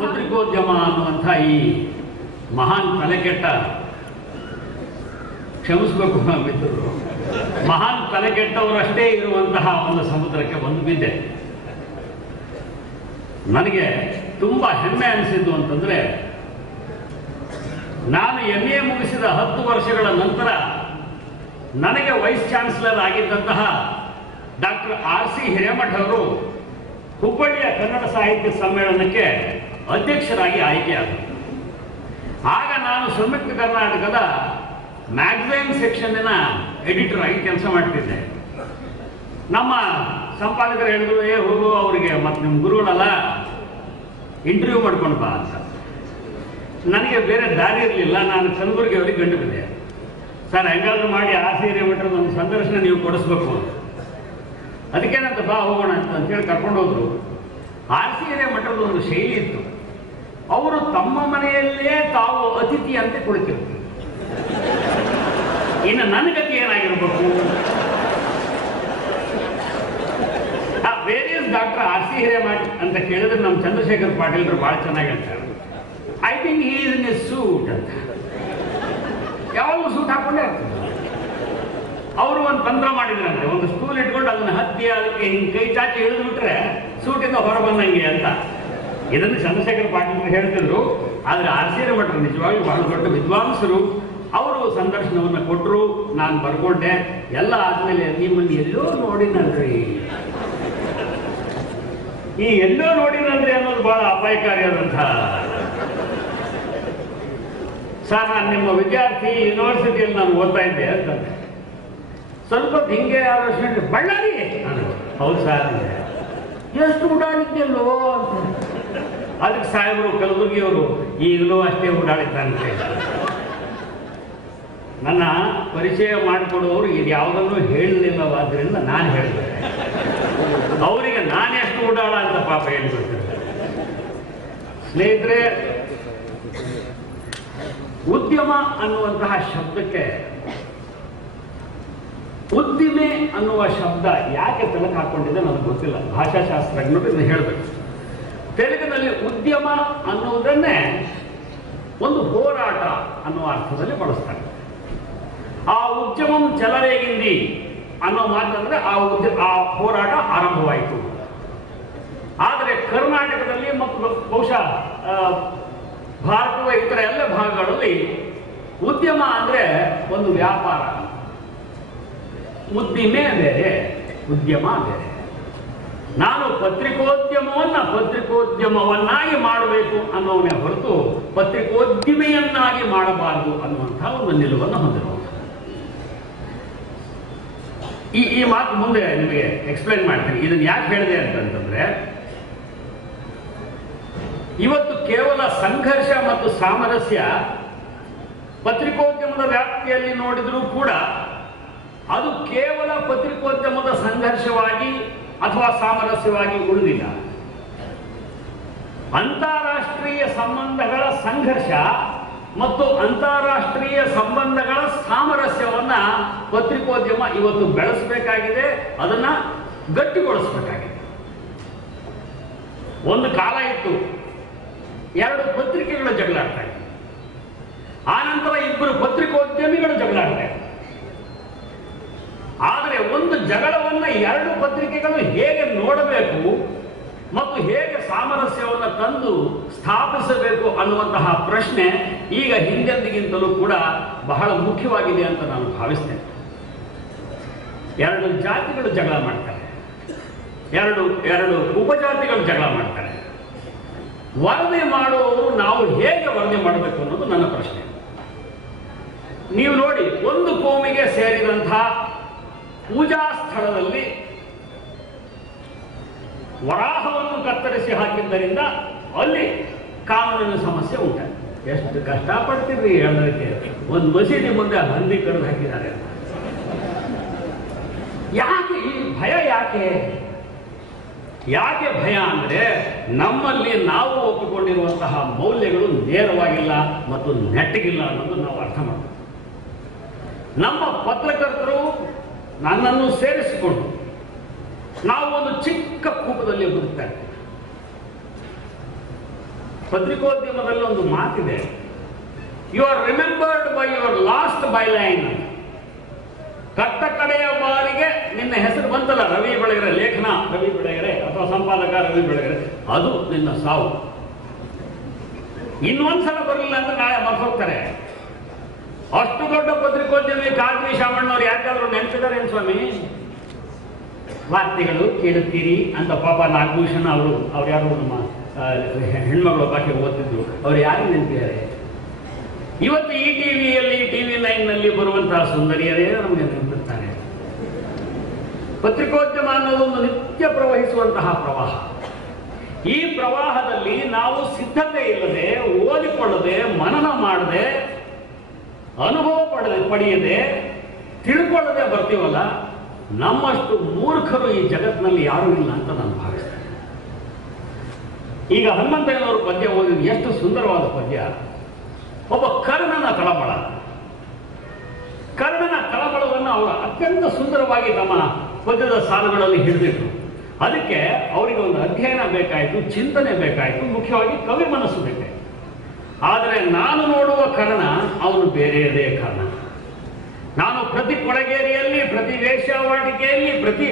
ಪತ್ರಿಕೋದ್ಯಮ ಅನ್ನುವಂಥ ಈ ಮಹಾನ್ ತಲೆಕೆಟ್ಟ, ಕ್ಷಮಿಸಬೇಕು ಮಿತ್ರರು, ಮಹಾನ್ ತಲೆಕೆಟ್ಟವರಷ್ಟೇ ಇರುವಂತಹ ಒಂದು ಸಮುದ್ರಕ್ಕೆ ಬಂದು ಬಿದ್ದೆ. ನನಗೆ ತುಂಬಾ ಹೆಮ್ಮೆ ಅನಿಸಿದ್ದು ಅಂತಂದ್ರೆ, ನಾನು MA ಮುಗಿಸಿದ 10 ವರ್ಷಗಳ ನಂತರ ನನಗೆ ವೈಸ್ ಚಾನ್ಸಲರ್ ಆಗಿದ್ದಂತಹ ಡಾಕ್ಟರ್ R.C. ಹಿರೇಮಠ ಅವರು ಹುಬ್ಬಳ್ಳಿಯ ಕನ್ನಡ ಸಾಹಿತ್ಯ ಸಮ್ಮೇಳನಕ್ಕೆ ಅಧ್ಯಕ್ಷರಾಗಿ ಆಯ್ಕೆಯಾದರು. ಆಗ ನಾನು ಸಂಯುಕ್ತ ಕರ್ನಾಟಕದ ಮ್ಯಾಗಝೈನ್ ಸೆಕ್ಷನ್ನಿನ ಎಡಿಟರ್ ಆಗಿ ಕೆಲಸ ಮಾಡ್ತಿದ್ದೆ. ನಮ್ಮ ಸಂಪಾದಕರು ಹೇಳಿದ್ರು, ಹೋಗು ಅವರಿಗೆ ಮತ್ತೆ ನಿಮ್ಮ ಗುರುಗಳಲ್ಲ, ಇಂಟರ್ವ್ಯೂ ಮಾಡ್ಕೊಂಡು ಬಾ ಅಂತ. ನನಗೆ ಬೇರೆ ದಾರಿ ಇರಲಿಲ್ಲ. ನಾನು ಕಲಬುರಗಿ ಅವರಿಗೆ ಗಂಡು ಬಿದ್ದೆ. ಸರ್, ಹೆಂಗಾದ್ರೂ ಮಾಡಿ R.C. ಹಿರೇಮಠದ ಒಂದು ಸಂದರ್ಶನ ನೀವು ಕೊಡಿಸ್ಬೇಕು, ಅದಕ್ಕೇನಂತ ಬಾ ಹೋಗೋಣ ಅಂತೇಳಿ ಕರ್ಕೊಂಡು ಹೋದ್ರು. R.C. ಹಿರೇಮಠದ ಒಂದು ಶೈಲಿ ಇತ್ತು. ಅವರು ತಮ್ಮ ಮನೆಯಲ್ಲೇ ತಾವು ಅತಿಥಿ ಅಂತ ಕುಳಿತಿರ್ತಾರೆ. ಇನ್ನು ನನ್ನ ಗತಿ ಏನಾಗಿರ್ಬೇಕು? Various doctor R.C. ಹಿರೇಮಠ ಅಂತ ಕೇಳಿದ್ರೆ ನಮ್ಮ ಚಂದ್ರಶೇಖರ್ ಪಾಟೀಲ್ರು ಬಹಳ ಚೆನ್ನಾಗಿ ಹೇಳ್ತಾರೆ. I think he is in a suit ಅಂತ. ಯಾವಾಗಲೂ ಸೂಟ್ ಹಾಕೊಂಡೇ ಇರ್ತಾರೆ. ಅವರು ಒಂದು ತಂತ್ರ ಮಾಡಿದ್ರಂತೆ, ಒಂದು ಸ್ಟೂಲ್ ಇಟ್ಕೊಂಡು ಅದನ್ನ ಹತ್ತಿ ಅದಕ್ಕೆ ಹಿಂಗೆ ಕೈ ಚಾಚಿ ಇಳಿದು ಬಿಟ್ರೆ ಸೂಟಿಂದ ಹೊರ ಬಂದಂಗೆ ಅಂತ. ಇದನ್ನು ಚಂದ್ರಶೇಖರ್ ಪಾಟೀಲ್ ಹೇಳ್ತಿದ್ರು. ಆದ್ರೆ R.C. ಹಿರೇಮಠರು ನಿಜವಾಗ್ಲೂ ಬಹಳ ದೊಡ್ಡ ವಿದ್ವಾಂಸರು. ಅವರು ಸಂದರ್ಶನವನ್ನು ಕೊಟ್ಟರು, ನಾನು ಬರ್ಕೊಂಡೆ. ಎಲ್ಲ ಆದ್ಮೇಲೆ ನಿಮ್ಮನ್ನು ಎಲ್ಲೋ ನೋಡಿನಲ್ರಿ, ಈ ಎಲ್ಲೋ ನೋಡಿನಲ್ರಿ ಅನ್ನೋದು ಬಹಳ ಅಪಾಯಕಾರಿಯಾದಂಥ. ಸರ್, ನಾನು ನಿಮ್ಮ ವಿದ್ಯಾರ್ಥಿ, ಯೂನಿವರ್ಸಿಟಿಯಲ್ಲಿ ನಾನು ಓದ್ತಾ ಇದ್ದೆ ಅಂತಂದೆ. ಸ್ವಲ್ಪ ಹಿಂಗೆ ಆದಷ್ಟು ಬಳ್ಳಾರಿ. ಹೌದು ಸರ್, ಎಷ್ಟು ಓಡಾಡಿದ್ದೆಲ್ಲೋ ಅಂತ. ಅದಕ್ಕೆ ಸಾಹೇಬರು ಕಲಬುರಗಿಯವರು ಈಗಲೂ ಅಷ್ಟೇ ಓಡಾಡಿದ್ದಂತೆ. ನನ್ನ ಪರಿಚಯ ಮಾಡಿಕೊಡುವವರು ಇದು ಯಾವುದನ್ನು ಹೇಳಲಿಲ್ಲವಾದ್ರಿಂದ ನಾನು ಹೇಳಿದೆ. ಅವರಿಗೆ ನಾನೆಷ್ಟು ಓಡಾಡ ಅಂತ ಪಾಪ ಹೇಳ್ಬಿಡ್ತಾರೆ. ಸ್ನೇಹಿತರೆ, ಉದ್ಯಮ ಅನ್ನುವಂತಹ ಶಬ್ದಕ್ಕೆ ಉದ್ದಿಮೆ ಅನ್ನುವ ಶಬ್ದ ಯಾಕೆ ತಲೆಗೆ ಹಾಕೊಂಡಿದೆ ನನಗೆ ಗೊತ್ತಿಲ್ಲ. ಭಾಷಾಶಾಸ್ತ್ರಜ್ಞರು ಇದನ್ನು ಹೇಳಬೇಕು. ತೆಲುಗಿನಲ್ಲಿ ಉದ್ಯಮ ಅನ್ನುವುದನ್ನೇ ಒಂದು ಹೋರಾಟ ಅನ್ನುವ ಅರ್ಥದಲ್ಲಿ ಬಳಸ್ತಾರೆ. ಆ ಉದ್ಯಮಂ ಚಲರೇಗಿಂದಿ ಅನ್ನೋ ಮಾತಂದ್ರೆ ಆ ಹೋರಾಟ ಆರಂಭವಾಯಿತು. ಆದರೆ ಕರ್ನಾಟಕದಲ್ಲಿ ಮತ್ತು ಬಹುಶಃ ಭಾರತದ ಇತರ ಎಲ್ಲ ಭಾಗಗಳಲ್ಲಿ ಉದ್ಯಮ ಅಂದ್ರೆ ಒಂದು ವ್ಯಾಪಾರ. ಉದ್ದಿಮೆ ಬೇರೆ, ಉದ್ಯಮ ಬೇರೆ. ನಾನು ಪತ್ರಿಕೋದ್ಯಮವನ್ನಾಗಿ ಮಾಡಬೇಕು ಅನ್ನೋನೇ ಹೊರತು ಪತ್ರಿಕೋದ್ಯಮೆಯನ್ನಾಗಿ ಮಾಡಬಾರದು ಅನ್ನುವಂತಹ ಒಂದು ನಿಲುವನ್ನು ಹೊಂದಿರುವುದು. ಈ ಮಾತು ಮುಂದೆ ನಿಮಗೆ ಎಕ್ಸ್ಪ್ಲೈನ್ ಮಾಡ್ತೀನಿ. ಇದನ್ನು ಯಾಕೆ ಹೇಳಿದೆ ಅಂತಂದ್ರೆ, ಇವತ್ತು ಕೇವಲ ಸಂಘರ್ಷ ಮತ್ತು ಸಾಮರಸ್ಯ ಪತ್ರಿಕೋದ್ಯಮದ ವ್ಯಾಪ್ತಿಯಲ್ಲಿ ನೋಡಿದರೂ ಕೂಡ ಅದು ಕೇವಲ ಪತ್ರಿಕೋದ್ಯಮದ ಸಂಘರ್ಷವಾಗಿ ಅಥವಾ ಸಾಮರಸ್ಯವಾಗಿ ಉಳಿದಿಲ್ಲ. ಅಂತಾರಾಷ್ಟ್ರೀಯ ಸಂಬಂಧಗಳ ಸಂಘರ್ಷ ಮತ್ತು ಅಂತಾರಾಷ್ಟ್ರೀಯ ಸಂಬಂಧಗಳ ಸಾಮರಸ್ಯವನ್ನ ಪತ್ರಿಕೋದ್ಯಮ ಇವತ್ತು ಬೆಳೆಸಬೇಕಾಗಿದೆ, ಅದನ್ನ ಗಟ್ಟಿಗೊಳಿಸಬೇಕಾಗಿದೆ. ಒಂದು ಕಾಲ ಇತ್ತು, 2 ಪತ್ರಿಕೆಗಳು ಜಗಳಾಡ್ತಾ ಇತ್ತು. ಆನಂತರ 2 ಪತ್ರಿಕೋದ್ಯಮಿಗಳು ಜಗಳಾಡ್ತಾ ಇತ್ತು. ಆದರೆ ಒಂದು ಜಗಳವನ್ನ 2 ಪತ್ರಿಕೆಗಳು ಹೇಗೆ ನೋಡಬೇಕು ಮತ್ತು ಹೇಗೆ ಸಾಮರಸ್ಯವನ್ನು ತಂದು ಸ್ಥಾಪಿಸಬೇಕು ಅನ್ನುವಂತಹ ಪ್ರಶ್ನೆ ಈಗ ಹಿಂದೆಂದಿಗಿಂತಲೂ ಕೂಡ ಬಹಳ ಮುಖ್ಯವಾಗಿದೆ ಅಂತ ನಾನು ಭಾವಿಸ್ತೇನೆ. 2 ಜಾತಿಗಳು ಜಗಳ ಮಾಡ್ತಾರೆ, 2 ಉಪಜಾತಿಗಳು ಜಗಳ ಮಾಡ್ತಾರೆ. ವರದಿ ಮಾಡುವವರು ನಾವು ಹೇಗೆ ವರದಿ ಮಾಡಬೇಕು ಅನ್ನೋದು ನನ್ನ ಪ್ರಶ್ನೆ. ನೀವು ನೋಡಿ, ಒಂದು ಕೋಮಿಗೆ ಸೇರಿದಂತಹ ಪೂಜಾ ಸ್ಥಳದಲ್ಲಿ ವರಾಹವನ್ನು ಕತ್ತರಿಸಿ ಹಾಕಿದ್ದರಿಂದ ಅಲ್ಲಿ ಕಾನೂನಿನ ಸಮಸ್ಯೆ ಉಂಟಾಗಿದೆ. ಎಷ್ಟು ಕಷ್ಟಪಡ್ತೀವಿ ಹೇಳೋದಕ್ಕೆ. ಒಂದು ಮಸೀದಿ ಮುಂದೆ ಹಂದಿ ಕರೆದು ಹಾಕಿದ್ದಾರೆ. ಯಾಕೆ ಈ ಭಯ? ಯಾಕೆ ಭಯ ಅಂದ್ರೆ, ನಮ್ಮಲ್ಲಿ ನಾವು ಒಪ್ಪಿಕೊಂಡಿರುವಂತಹ ಮೌಲ್ಯಗಳು ನೇರವಾಗಿಲ್ಲ ಮತ್ತು ನೆಟ್ಟಗಿಲ್ಲ ಅನ್ನೋದು ನಾವು ಅರ್ಥ ಮಾಡ್ತೀವಿ. ನಮ್ಮ ಪತ್ರಕರ್ತರು ನನ್ನನ್ನು ಸೇರಿಸಿಕೊಂಡು ನಾವು ಒಂದು ಚಿಕ್ಕ ಕೂಪದಲ್ಲಿ ಬದುಕ್ತಾ ಇರ್ತೀವಿ. ಪತ್ರಿಕೋದ್ಯಮದಲ್ಲಿ ಒಂದು ಮಾತಿದೆ, you are remembered by your last byline. ಕಟ್ಟ ಕಡೆಯ ಬಾರಿಗೆ ನಿನ್ನ ಹೆಸರು ಬಂತಲ್ಲ, ರವಿ ಬೆಳಗೆರೆ, ಲೇಖನ ರವಿ ಬೆಳಗೆರೆ ಅಥವಾ ಸಂಪಾದಕ ರವಿ ಬೆಳಗೆರೆ, ಅದು ನಿನ್ನ ಸಾವು. ಇನ್ನೊಂದ್ಸಲ ಬರಲಿಲ್ಲ ಅಂದ್ರೆ ನಾಳೆ ಮರ್ತೋಗ್ತಾರೆ. ಅಷ್ಟು ದೊಡ್ಡ ಪತ್ರಿಕೋದ್ಯಮಿ ಕಾದ್ವಿ ಶಾಮಣ್ಣವ್ರು ಯಾಕಾದ್ರೂ ನೆನೆಸಿದಾರೆ ಸ್ವಾಮಿ? ವಾರ್ತೆಗಳು ಕೇಳುತ್ತೀರಿ ಅಂತ ಪಾಪ ನಾಗಭೂಷಣ ಅವ್ರು ಯಾರು ನಮ್ಮ ಹೆಣ್ಮಗಳ ಭಾಷೆ ಓದ್ತಿದ್ರು, ಅವ್ರು ಯಾರು ನೆನಪಿದ್ದಾರೆ? ಇವತ್ತು ಈ ಟಿವಿಯಲ್ಲಿ TV9 ನಲ್ಲಿ ಬರುವಂತಹ ಸುಂದರಿಯರೇ ನಮಗೆ ನೆನಪಿರ್ತಾರೆ. ಪತ್ರಿಕೋದ್ಯಮ ಅನ್ನೋದು ಒಂದು ನಿತ್ಯ ಪ್ರವಹಿಸುವಂತಹ ಪ್ರವಾಹ. ಈ ಪ್ರವಾಹದಲ್ಲಿ ನಾವು ಸಿದ್ಧತೆ ಇಲ್ಲದೆ, ಓದಿಕೊಳ್ಳದೆ, ಮನನ ಮಾಡದೆ, ಅನುಭವ ಪಡೆಯದೆ, ತಿಳ್ಕೊಳ್ಳದೆ ಬರ್ತೀವಲ್ಲ, ನಮ್ಮಷ್ಟು ಮೂರ್ಖರು ಈ ಜಗತ್ತಿನಲ್ಲಿ ಯಾರೂ ಇಲ್ಲ ಅಂತ ನಾನು ಭಾವಿಸ್ತೇನೆ. ಈಗ ಹನುಮಂತಯ್ಯನವರು ಪದ್ಯ ಓದಿದ ಎಷ್ಟು ಸುಂದರವಾದ ಪದ್ಯ. ಒಬ್ಬ ಕರ್ಣನ ಕಳವಳವನ್ನು ಅವರು ಅತ್ಯಂತ ಸುಂದರವಾಗಿ ತಮ್ಮ ಪದ್ಯದ ಸಾಲುಗಳಲ್ಲಿ ಹಿಡಿದಿಟ್ರು. ಅದಕ್ಕೆ ಅವರಿಗೆ ಒಂದು ಅಧ್ಯಯನ ಬೇಕಾಯಿತು, ಚಿಂತನೆ ಬೇಕಾಯಿತು, ಮುಖ್ಯವಾಗಿ ಕವಿ ಮನಸ್ಸು ಬೇಕಾಯಿತು. ಆದರೆ ನಾನು ನೋಡುವ ಕರ್ಣ ಅವನು ಬೇರೆಯದೇ ಕರ್ಣ. ನಾನು ಪ್ರತಿ ಕೊಳಗೇರಿಯಲ್ಲಿ, ಪ್ರತಿ ವೇಶ್ಯಾವಾಟಿಕೆಯಲ್ಲಿ, ಪ್ರತಿ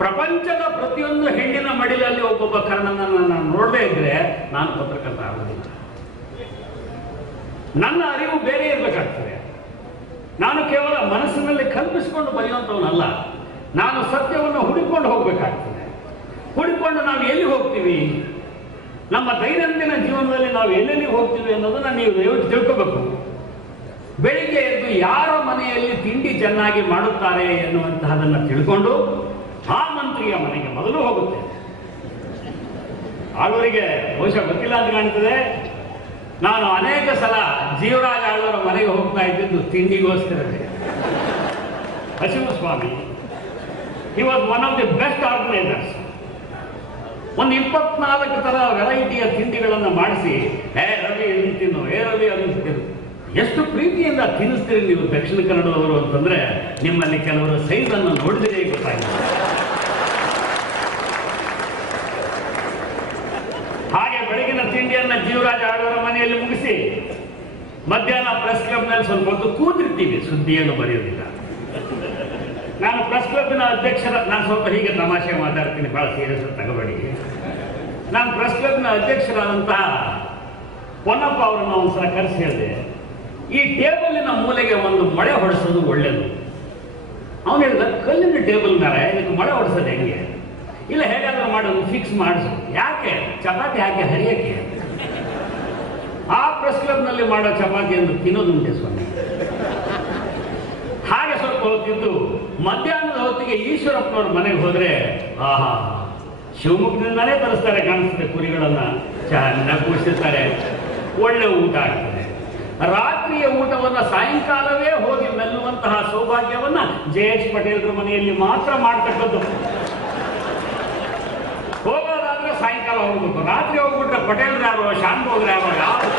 ಪ್ರಪಂಚದ ಪ್ರತಿಯೊಂದು ಹೆಣ್ಣಿನ ಮಡಿಲಲ್ಲಿ ಒಬ್ಬೊಬ್ಬ ಕರ್ಣನನ್ನು ನಾನು ನೋಡದೇ ಇದ್ರೆ ನಾನು ಪತ್ರಕರ್ತ ಆಗುವುದಿಲ್ಲ. ನನ್ನ ಅರಿವು ಬೇರೆ ಇರಬೇಕಾಗ್ತದೆ. ನಾನು ಕೇವಲ ಮನಸ್ಸಿನಲ್ಲಿ ಕಲ್ಪಿಸಿಕೊಂಡು ಬರೆಯುವಂಥವನಲ್ಲ, ನಾನು ಸತ್ಯವನ್ನು ಹುಡುಕೊಂಡು ಹೋಗಬೇಕಾಗ್ತದೆ. ಹುಡುಕೊಂಡು ನಾವು ಎಲ್ಲಿ ಹೋಗ್ತೀವಿ, ನಮ್ಮ ದೈನಂದಿನ ಜೀವನದಲ್ಲಿ ನಾವು ಎಲ್ಲೆಲ್ಲಿ ಹೋಗ್ತೀವಿ ಅನ್ನೋದನ್ನ ನೀವು ತಿಳ್ಕೋಬೇಕು. ಬೆಳಿಗ್ಗೆ ಎದ್ದು ಯಾರ ಮನೆಯಲ್ಲಿ ತಿಂಡಿ ಚೆನ್ನಾಗಿ ಮಾಡುತ್ತಾರೆ ಎನ್ನುವಂತಹದನ್ನು ತಿಳ್ಕೊಂಡು ಆ ಮಂತ್ರಿಯ ಮನೆಗೆ ಮೊದಲು ಹೋಗುತ್ತೆ. ಆಳ್ವರಿಗೆ ಬಹುಶಃ ಗೊತ್ತಿಲ್ಲ ಅಂತ ಕಾಣ್ತದೆ, ನಾನು ಅನೇಕ ಸಲ ಜೀವರಾಜ ಆಳ್ವರ ಮನೆಗೆ ಹೋಗ್ತಾ ಇದ್ದಿದ್ದು ತಿಂಡಿಗೋಸ್ಕರವೇ. Narasimhaswamy, he was one of the best organisers. ಒಂದು 24 ತರ ವೆರೈಟಿಯ ತಿಂಡಿಗಳನ್ನು ಮಾಡಿಸಿ, ರವಿ ಅದನ್ನು ತಿನ್ನು, ರವಿ ಅದನ್ನು ತಿನ್ನು. ಎಷ್ಟು ಪ್ರೀತಿಯಿಂದ ತಿನ್ನಿಸ್ತೀರಿ ನೀವು ದಕ್ಷಿಣ ಕನ್ನಡದವರು ಅಂತಂದ್ರೆ ನಿಮ್ಮಲ್ಲಿ ಕೆಲವರು ಸೈಜನ್ನು ನೋಡಿದ್ರೆ ಗೊತ್ತಾಗಿದೆ. ಹಾಗೆ ಬೆಳಗಿನ ತಿಂಡಿಯನ್ನ ಜೀವರಾಜ ಆಳ್ವರ ಮನೆಯಲ್ಲಿ ಮುಗಿಸಿ ಮಧ್ಯಾಹ್ನ ಪ್ರೆಸ್ ಕ್ಲಬ್ನಲ್ಲಿ ಸ್ವಲ್ಪ ಹೊತ್ತು ಕೂತಿರ್ತೀವಿ, ಸುದ್ದಿಯನ್ನು ಬರೆಯೋದಿಲ್ಲ. ನಾನು ಪ್ರೆಸ್ ಕ್ಲಬ್ನ ಅಧ್ಯಕ್ಷರ, ನಾನು ಸ್ವಲ್ಪ ಹೀಗೆ ತಮಾಷೆ ಮಾತಾಡ್ತೀನಿ, ಬಹಳ ಸೀರಿಯಸ್ ತಗೋಬೇಡಿ. ನಾನು ಪ್ರೆಸ್ ಕ್ಲಬ್ನ ಅಧ್ಯಕ್ಷರಾದಂತಹ ಪೊನ್ನಪ್ಪ ಅವರನ್ನು ಒಂದ್ಸಲ ಕರೆಸಿ ಹೇಳಿದೆ, ಈ ಟೇಬಲಿನ ಮೂಲೆಗೆ ಒಂದು ಮಳೆ ಹೊಡೆಸೋದು ಒಳ್ಳೇದು. ಅವನು ಹೇಳಿದ, ಕಲ್ಲಿನ ಟೇಬಲ್ ಮೇಲೆ ಇದಕ್ಕೆ ಮಳೆ ಹೊಡೆಸೋದು ಹೆಂಗೆ? ಇಲ್ಲ, ಹೇಗಾದ್ರೂ ಮಾಡೋದು ಫಿಕ್ಸ್ ಮಾಡಿಸು. ಯಾಕೆ? ಚಪಾತಿ ಹಾಕಿ ಹರಿಯಕ್ಕೆ. ಆ ಪ್ರೆಸ್ ಕ್ಲಬ್ನಲ್ಲಿ ಮಾಡೋ ಚಪಾತಿಯನ್ನು ತಿನ್ನೋದುಂಟೆ ಸ್ವಾಮಿ. ಹಾಗೆ ಸ್ವಲ್ಪ ಹೊತ್ತಿದ್ದು ಮಧ್ಯಾಹ್ನದ ಹೊತ್ತಿಗೆ ಈಶ್ವರಪ್ಪನವ್ರ ಮನೆಗೆ ಹೋದ್ರೆ, ಆಹಾ, ಶಿವಮೊಗ್ಗದಿಂದಾನೇ ತರಿಸ್ತಾರೆ ಕಾಣಿಸ್ತದೆ. ಕುರಿಗಳನ್ನ ಚೆನ್ನಾಗಿ ಕೂಡಿಸಿರ್ತಾರೆ, ಒಳ್ಳೆ ಊಟ ಆಗ್ತದೆ. ರಾತ್ರಿಯ ಊಟವನ್ನ ಸಾಯಂಕಾಲವೇ ಹೋಗಿ ಮೆಲ್ಲುವಂತಹ ಸೌಭಾಗ್ಯವನ್ನ JH ಪಟೇಲ್ರ ಮನೆಯಲ್ಲಿ ಮಾತ್ರ ಮಾಡ್ತಕ್ಕದ್ದು. ಹೋಗೋದಾದ್ರೆ ಸಾಯಂಕಾಲ ಹೋಗ್ಬೇಕು, ರಾತ್ರಿ ಹೋಗ್ಬಿಟ್ರೆ ಪಟೇಲ್ರು ಯಾರು, ಶಾನ್ಭೋಗ್ರು ಯಾರು.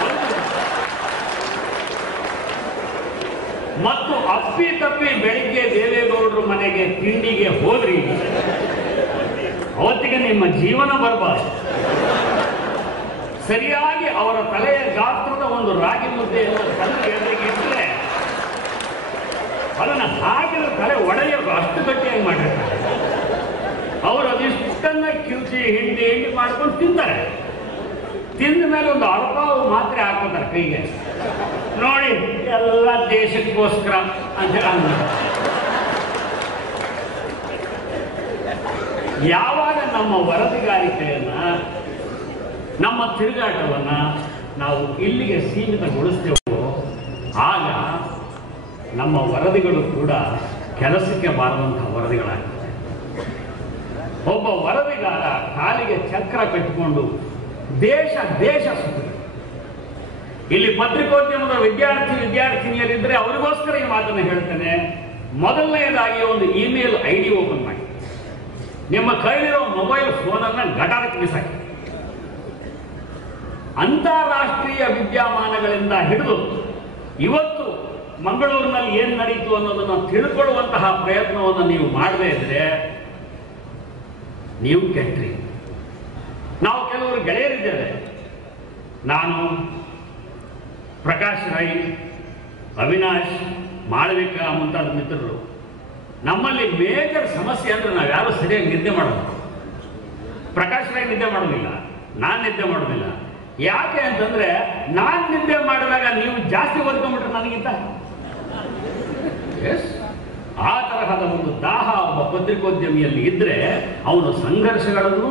ಮತ್ತು ಅಪ್ಪಿ ತಪ್ಪಿ ಬೆಳಿಗ್ಗೆ ದೇವೇಗೌಡರ ಮನೆಗೆ ತಿಂಡಿಗೆ ಹೋದ್ರಿ, ಅವತ್ತಿಗೆ ನಿಮ್ಮ ಜೀವನ ಬರಬಾರದು. ಸರಿಯಾಗಿ ಅವರ ತಲೆಯ ಗಾತ್ರದ ಒಂದು ರಾಗಿ ಮುದ್ದೆಯನ್ನು ಕಲ್ಲಿಗೆ ಎದುರಿಗೆ ಇಟ್ಟರೆ ಅದನ್ನು ಹಾಕಿದ ತಲೆ ಒಡೆಯೋದು ಅಷ್ಟು ಗಟ್ಟಿಯಾಗಿ ಮಾಡಿರ್ತಾರೆ. ಅವರು ಅದಿಷ್ಟನ್ನ ಕಿವುಚಿ ಹಿಂಡಿ ಮಾಡ್ಕೊಂಡು ತಿಂತಾರೆ. ತಿಂದ ಮೇಲೆ ಒಂದು ಅರ್ಪಾವು ಮಾತ್ರೆ ಹಾಕೋತಾರೆ ಕೈಗೆ, ನೋಡಿ ಎಲ್ಲ ದೇಶಕ್ಕೋಸ್ಕರ ಅಂತ ಹೇಳಿ. ಯಾವಾಗ ನಮ್ಮ ವರದಿಗಾರಿಕೆಯನ್ನ, ನಮ್ಮ ತಿರುಗಾಟವನ್ನ ನಾವು ಇಲ್ಲಿಗೆ ಸೀಮಿತಗೊಳಿಸ್ತೇವೋ ಆಗ ನಮ್ಮ ವರದಿಗಳು ಕೂಡ ಕೆಲಸಕ್ಕೆ ಬಾರದಂತಹ ವರದಿಗಳಾಗ್ತವೆ. ಒಬ್ಬ ವರದಿಗಾರ ಕಾಲಿಗೆ ಚಕ್ರ ಕಟ್ಟಿಕೊಂಡು ದೇಶ ಸುತ್ತಿದೆ. ಇಲ್ಲಿ ಪತ್ರಿಕೋದ್ಯಮದ ವಿದ್ಯಾರ್ಥಿನಿಯರಿದ್ರೆ ಅವರಿಗೋಸ್ಕರ ಈ ಮಾತನ್ನು ಹೇಳ್ತೇನೆ. ಮೊದಲನೆಯದಾಗಿ ಒಂದು ಇಮೇಲ್ ID ಓಪನ್ ಮಾಡಿ, ನಿಮ್ಮ ಕೈಲಿರೋ ಮೊಬೈಲ್ ಫೋನನ್ನ ಗಟಾರಕ್ಕೆ ಬಿಸಾಕಿ. ಅಂತಾರಾಷ್ಟ್ರೀಯ ವಿದ್ಯಮಾನಗಳಿಂದ ಹಿಡಿದು ಇವತ್ತು ಮಂಗಳೂರಿನಲ್ಲಿ ಏನ್ ನಡೀತು ಅನ್ನೋದನ್ನು ತಿಳ್ಕೊಳ್ಳುವಂತಹ ಪ್ರಯತ್ನವನ್ನು ನೀವು ಮಾಡದೇ ಇದ್ರೆ ನೀವು ಕೆಟ್ರಿ. ನಾವು ಕೆಲವರು ಗೆಳೆಯರಿದ್ದೇವೆ, ನಾನು, ಪ್ರಕಾಶ್ ರೈ, ಅವಿನಾಶ್, ಮಾಳವಿಕಾ ಮುಂತಾದ ಮಿತ್ರರು, ನಮ್ಮಲ್ಲಿ ಮೇಜರ್ ಸಮಸ್ಯೆ ಅಂದ್ರೆ ನಾವು ಯಾರು ಸರಿಯಾಗಿ ನಿದ್ದೆ ಮಾಡೋದು. ಪ್ರಕಾಶ್ ರೈ ನಿದ್ದೆ ಮಾಡೋದಿಲ್ಲ, ನಾನು ನಿದ್ದೆ ಮಾಡೋದಿಲ್ಲ. ಯಾಕೆ ಅಂತಂದ್ರೆ ನಾನು ನಿದ್ದೆ ಮಾಡಿದಾಗ ನೀವು ಜಾಸ್ತಿ ಓದ್ಕೊಂಡ್ಬಿಟ್ರೆ ನನಗಿಂತ ಆ ತರಹದ ಒಂದು ದಾಹ ಒಬ್ಬ ಪತ್ರಿಕೋದ್ಯಮಿಯಲ್ಲಿ ಇದ್ರೆ ಅವನು ಸಂಘರ್ಷಗಳನ್ನು,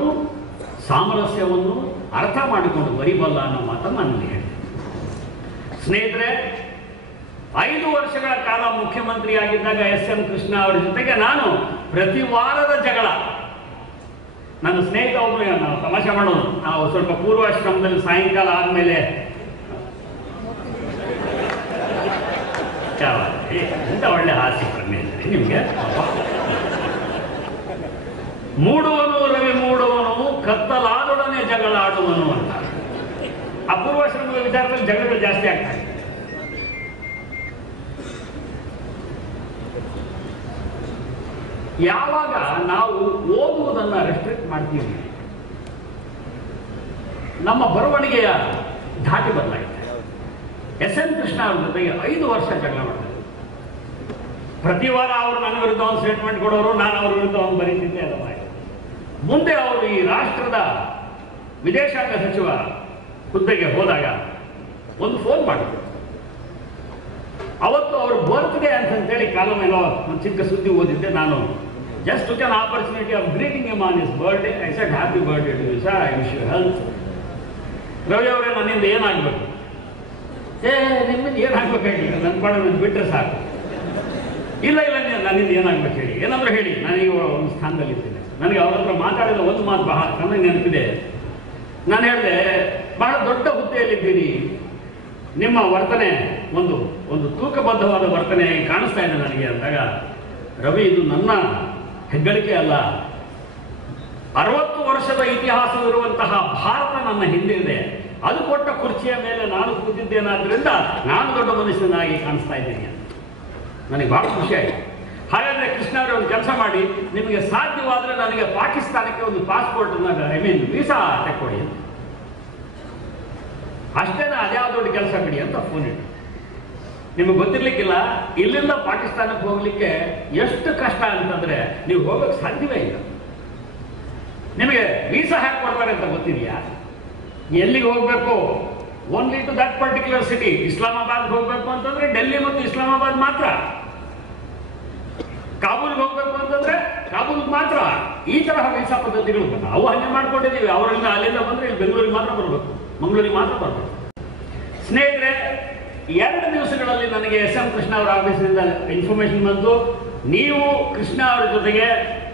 ಸಾಮರಸ್ಯವನ್ನು ಅರ್ಥ ಮಾಡಿಕೊಂಡು ಬರೀಬಲ್ಲ ಅನ್ನೋ ಮಾತನ್ನು ನಾನು ಹೇಳ್ತೀನಿ. ಸ್ನೇಹಿತರೆ, 5 ವರ್ಷಗಳ ಕಾಲ ಮುಖ್ಯಮಂತ್ರಿ ಆಗಿದ್ದಾಗ ಎಸ್.ಎಂ. ಕೃಷ್ಣ ಅವರ ಜೊತೆಗೆ ನಾನು ಪ್ರತಿ ವಾರದ ಜಗಳ. ನನ್ನ ಸ್ನೇಹಿತ ಒಬ್ಬರು, ನಾವು ತಮಾಷೆ ಮಾಡೋದು, ನಾವು ಸ್ವಲ್ಪ ಪೂರ್ವಾಶ್ರಮದಲ್ಲಿ ಸಾಯಂಕಾಲ ಆದ್ಮೇಲೆ ಎಂತ ಒಳ್ಳೆ ಹಾಸ್ಯ ಪ್ರಜ್ಞೆ ಇದ್ರಿ ನಿಮ್ಗೆ. ಮೂಡುವನು ರವಿ ಮೂಡುವನು ಕತ್ತಲಾದೊಡನೆ ಜಗಳಾಡುವನು ಅಂತ. ಆ ಪೂರ್ವಾಶ್ರಮದ ವಿಚಾರದಲ್ಲಿ ಜಗಳಗಳು ಜಾಸ್ತಿ ಆಗ್ತದೆ. ಯಾವಾಗ ನಾವು ಓದುವುದನ್ನು ರೆಸ್ಟ್ರಿಕ್ಟ್ ಮಾಡ್ತೀವಿ, ನಮ್ಮ ಬರವಣಿಗೆಯ ಧಾಟಿ ಬದಲಾಗಿದೆ. ಎಸ್.ಎಂ. ಕೃಷ್ಣ ಅವ್ರ ಜೊತೆಗೆ 5 ವರ್ಷ ಜಗಳ ಮಾಡ್ತಾರೆ. ಪ್ರತಿ ವಾರ ಅವರು ನನ್ನ ವಿರುದ್ಧ ಒಂದು ಸ್ಟೇಟ್ಮೆಂಟ್ ಕೊಡೋರು, ನಾನು ಅವ್ರ ವಿರುದ್ಧ ಒಂದು ಬರೀತಿದ್ದೆ. ಅದು ಮುಂದೆ ಅವರು ಈ ರಾಷ್ಟ್ರದ ವಿದೇಶಾಂಗ ಸಚಿವ ಹುದ್ದೆಗೆ ಹೋದಾಗ ಒಂದು ಫೋನ್ ಮಾಡಿದ್ರು. ಅವತ್ತು ಅವ್ರ ಬರ್ತ್ಡೇ ಅಂತಂತೇಳಿ ಕಾಲಮ್ ಏನೋ ಒಂದು ಚಿಕ್ಕ ಸುದ್ದಿ ಓದಿದ್ದೆ ನಾನು. Just took an opportunity of greeting him on his birthday. I said happy birthday to you sir, I wish you health. Ravi ಅವರೇ, ನನ್ನಿಂದ ಏನಾಗಬೇಕು? ನಿಮ್ಮಿಂದ ಏನಾಗಬೇಕಾಗಿಲ್ಲ, ನನ್ನ ಪಾಡ ಬಿಟ್ಟರೆ ಸಾಕು. ಇಲ್ಲ ನನ್ನಿಂದ ಏನಾಗ್ಬೇಕು ಹೇಳಿ, ಏನಾದರೂ ಹೇಳಿ, ನಾನೀಗ ಒಂದು ಸ್ಥಾನದಲ್ಲಿ ಇದ್ದೇನೆ. ನನಗೆ ಅವ್ರ ಹತ್ರ ಮಾತಾಡಿದ ಒಂದು ಮಾತು ಬಹಳ ಚೆನ್ನಾಗಿ ನೆನಪಿದೆ. ನಾನು ಹೇಳಿದೆ, ಬಹಳ ದೊಡ್ಡ ಹುದ್ದೆಯಲ್ಲಿದ್ದೀರಿ, ನಿಮ್ಮ ವರ್ತನೆ ಒಂದು ತೂಕಬದ್ಧವಾದ ವರ್ತನೆ ಕಾಣಿಸ್ತಾ ಇದೆ ನನಗೆ ಅಂದಾಗ, ರವಿ, ಇದು ನನ್ನ ಹೆಗ್ಗಳಿಕೆ ಅಲ್ಲ, 60 ವರ್ಷದ ಇತಿಹಾಸವಿರುವಂತಹ ಭಾರತ ನನ್ನ ಹಿಂದೆ ಇದೆ. ಅದು ಕೊಟ್ಟ ಕುರ್ಚಿಯ ಮೇಲೆ ನಾನು ಕೂತಿದ್ದೇನಾದ್ರಿಂದ ನಾನು ದೊಡ್ಡ ಮನುಷ್ಯನಾಗಿ ಕಾಣಿಸ್ತಾ ಇದ್ದೀನಿ ಅಂತ ನನಗೆ ಬಹಳ ಖುಷಿ ಆಯಿತು. ಹಾಗಾದ್ರೆ ಕೃಷ್ಣ ಅವರೇ, ಒಂದು ಕೆಲಸ ಮಾಡಿ, ನಿಮಗೆ ಸಾಧ್ಯವಾದರೆ ನನಗೆ ಪಾಕಿಸ್ತಾನಕ್ಕೆ ಒಂದು ಪಾಸ್ಪೋರ್ಟ್, ವೀಸಾ ತೆಕ್ಕೊಡಿ ಅಂತ. ಅಷ್ಟೇನ, ಅದ್ಯಾವ ದೊಡ್ಡ ಕೆಲಸ ಬಿಡಿ ಅಂತ ಫೋನ್ ಇಟ್ಟು. ನಿಮಗೆ ಗೊತ್ತಿರ್ಲಿಕ್ಕಿಲ್ಲ, ಇಲ್ಲಿಂದ ಪಾಕಿಸ್ತಾನಕ್ಕೆ ಹೋಗ್ಲಿಕ್ಕೆ ಎಷ್ಟು ಕಷ್ಟ ಅಂತಂದ್ರೆ ನೀವು ಹೋಗಕ್ಕೆ ಸಾಧ್ಯವೇ ಇಲ್ಲ. ನಿಮಗೆ ವೀಸಾ ಹ್ಯಾಕ್ ಕೊಡ್ತಾರೆ ಅಂತ ಗೊತ್ತಿದೆಯಾ? ಎಲ್ಲಿಗೆ ಹೋಗ್ಬೇಕು? Only to that particular city. Islamabad ಹೋಗ್ಬೇಕು ಅಂತಂದ್ರೆ ಡೆಲ್ಲಿ ಮತ್ತು ಇಸ್ಲಾಮಾಬಾದ್ ಮಾತ್ರ. ಕಾಬೂಲ್ಗೆ ಹೋಗ್ಬೇಕು ಅಂತಂದ್ರೆ ಕಾಬೂಲ್ ಮಾತ್ರ. ಈ ತರಹ ವೀಸಾ ಪದ್ಧತಿಗಳು ನಾವು ಹಂಗೆ ಮಾಡ್ಕೊಂಡಿದ್ದೀವಿ. ಅವರಿಂದ ಅಲ್ಲಿಂದ ಬಂದ್ರೆ ಇಲ್ಲಿ ಬೆಂಗಳೂರಿಗೆ ಮಾತ್ರ ಬರಬೇಕು, ಮಂಗಳೂರಿಗೆ ಮಾತ್ರ ಬರಬೇಕು. ಸ್ನೇಹಿತರೆ, 2 ದಿವಸಗಳಲ್ಲಿ ನನಗೆ ಎಸ್.ಎಂ. ಕೃಷ್ಣ ಅವರ ಆಫೀಸಿನಿಂದ ಇನ್ಫಾರ್ಮೇಶನ್ ಬಂತು, ನೀವು ಕೃಷ್ಣ ಅವರ ಜೊತೆಗೆ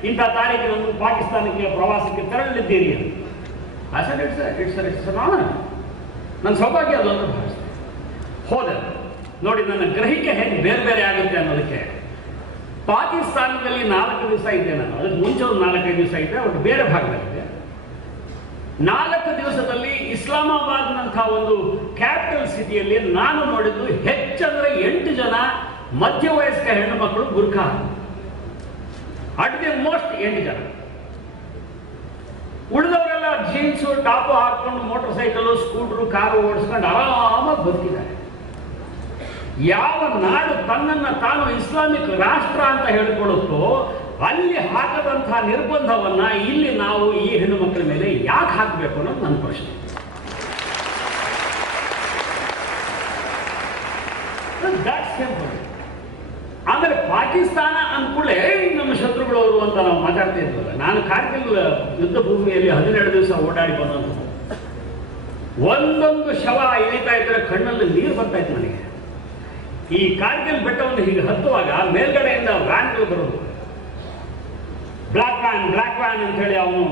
ಇಂಥ ತಾರೀಕಿನಂದು ಪಾಕಿಸ್ತಾನಕ್ಕೆ ಪ್ರವಾಸಕ್ಕೆ ತೆರಳಿದ್ದೀರಿ ಅಂತ. ನನ್ನ ಸೌಭಾಗ್ಯ ಅದೊಂದು ಭಾವಿಸಿದೆ. ಹೋದೆ. ನೋಡಿ, ನನ್ನ ಗ್ರಹಿಕೆ ಹೇಗೆ ಬೇರೆ ಬೇರೆ ಆಗುತ್ತೆ ಅನ್ನೋದಕ್ಕೆ. ಪಾಕಿಸ್ತಾನದಲ್ಲಿ 4 ದಿವಸ ಇದ್ದೆ ನಾನು. ಅದಕ್ಕೆ ಮುಂಚೆ ಒಂದು 4-5 ದಿವಸ ಇದ್ದೆ, ಒಟ್ಟು ಬೇರೆ ಭಾಗದಲ್ಲಿದೆ. 4 ದಿವಸದಲ್ಲಿ ಇಸ್ಲಾಮಾಬಾದ್ನಂಥ ಒಂದು ಕ್ಯಾಪಿಟಲ್ ಸಿಟಿಯಲ್ಲಿ ನಾನು ನೋಡಿದ್ದು ಹೆಚ್ಚಂದ್ರೆ 8 ಜನ ಮಧ್ಯವಯಸ್ಕ ಹೆಣ್ಣು ಮಕ್ಕಳು ಬುರ್ಖಾ, ಅಟ್ ದಿ ಮೋಸ್ಟ್ 8 ಜನ. ಉಳಿದವರೆಲ್ಲ ಜೀನ್ಸು ಟಾಪು ಹಾಕೊಂಡು ಮೋಟರ್ ಸೈಕಲ್, ಸ್ಕೂಟ್ರು, ಕಾರು ಓಡಿಸ್ಕೊಂಡು ಆರಾಮಾಗಿ ಬದುಕಿದ್ದಾರೆ. ಯಾವ ನಾಡು ತನ್ನನ್ನು ತಾನು ಇಸ್ಲಾಮಿಕ್ ರಾಷ್ಟ್ರ ಅಂತ ಹೇಳಿಕೊಳ್ಳುತ್ತೋ ಅಲ್ಲಿ ಹಾಕದಂತಹ ನಿರ್ಬಂಧವನ್ನ ಇಲ್ಲಿ ನಾವು ಈ ಹೆಣ್ಣು ಮಕ್ಕಳ ಮೇಲೆ ಯಾಕೆ ಹಾಕಬೇಕು ಅನ್ನೋದು ನನ್ನ ಪ್ರಶ್ನೆ. ಆಮೇಲೆ ಪಾಕಿಸ್ತಾನ ಅಂದ್ಕೂಡಲೇ ನಮ್ಮ ಶತ್ರುಗಳವರು ಅಂತ ನಾವು ಮಾತಾಡ್ತಾ ಇದ್ವಲ್ಲ. ನಾನು ಕಾರ್ಗಿಲ್ ಯುದ್ಧ ಭೂಮಿಯಲ್ಲಿ 12 ದಿವಸ ಓಡಾಡಿ ಬಂದಂತ ಒಂದೊಂದು ಶವ ಇಳಿತಾ ಇದ್ರೆ ಕಣ್ಣಲ್ಲಿ ನೀರು ಬರ್ತಾ ಇತ್ತು ನನಗೆ. ಈ ಕಾರ್ಗಿಲ್ ಬೆಟ್ಟವನ್ನು ಹೀಗೆ ಹತ್ತುವಾಗ ಮೇಲ್ಗಡೆಯಿಂದ ವ್ಯಾನ್ಗಳು ಬರೋದು. ಬ್ಲಾಕ್ ವ್ಯಾನ್ ಅಂತ ಹೇಳಿ ಅವನು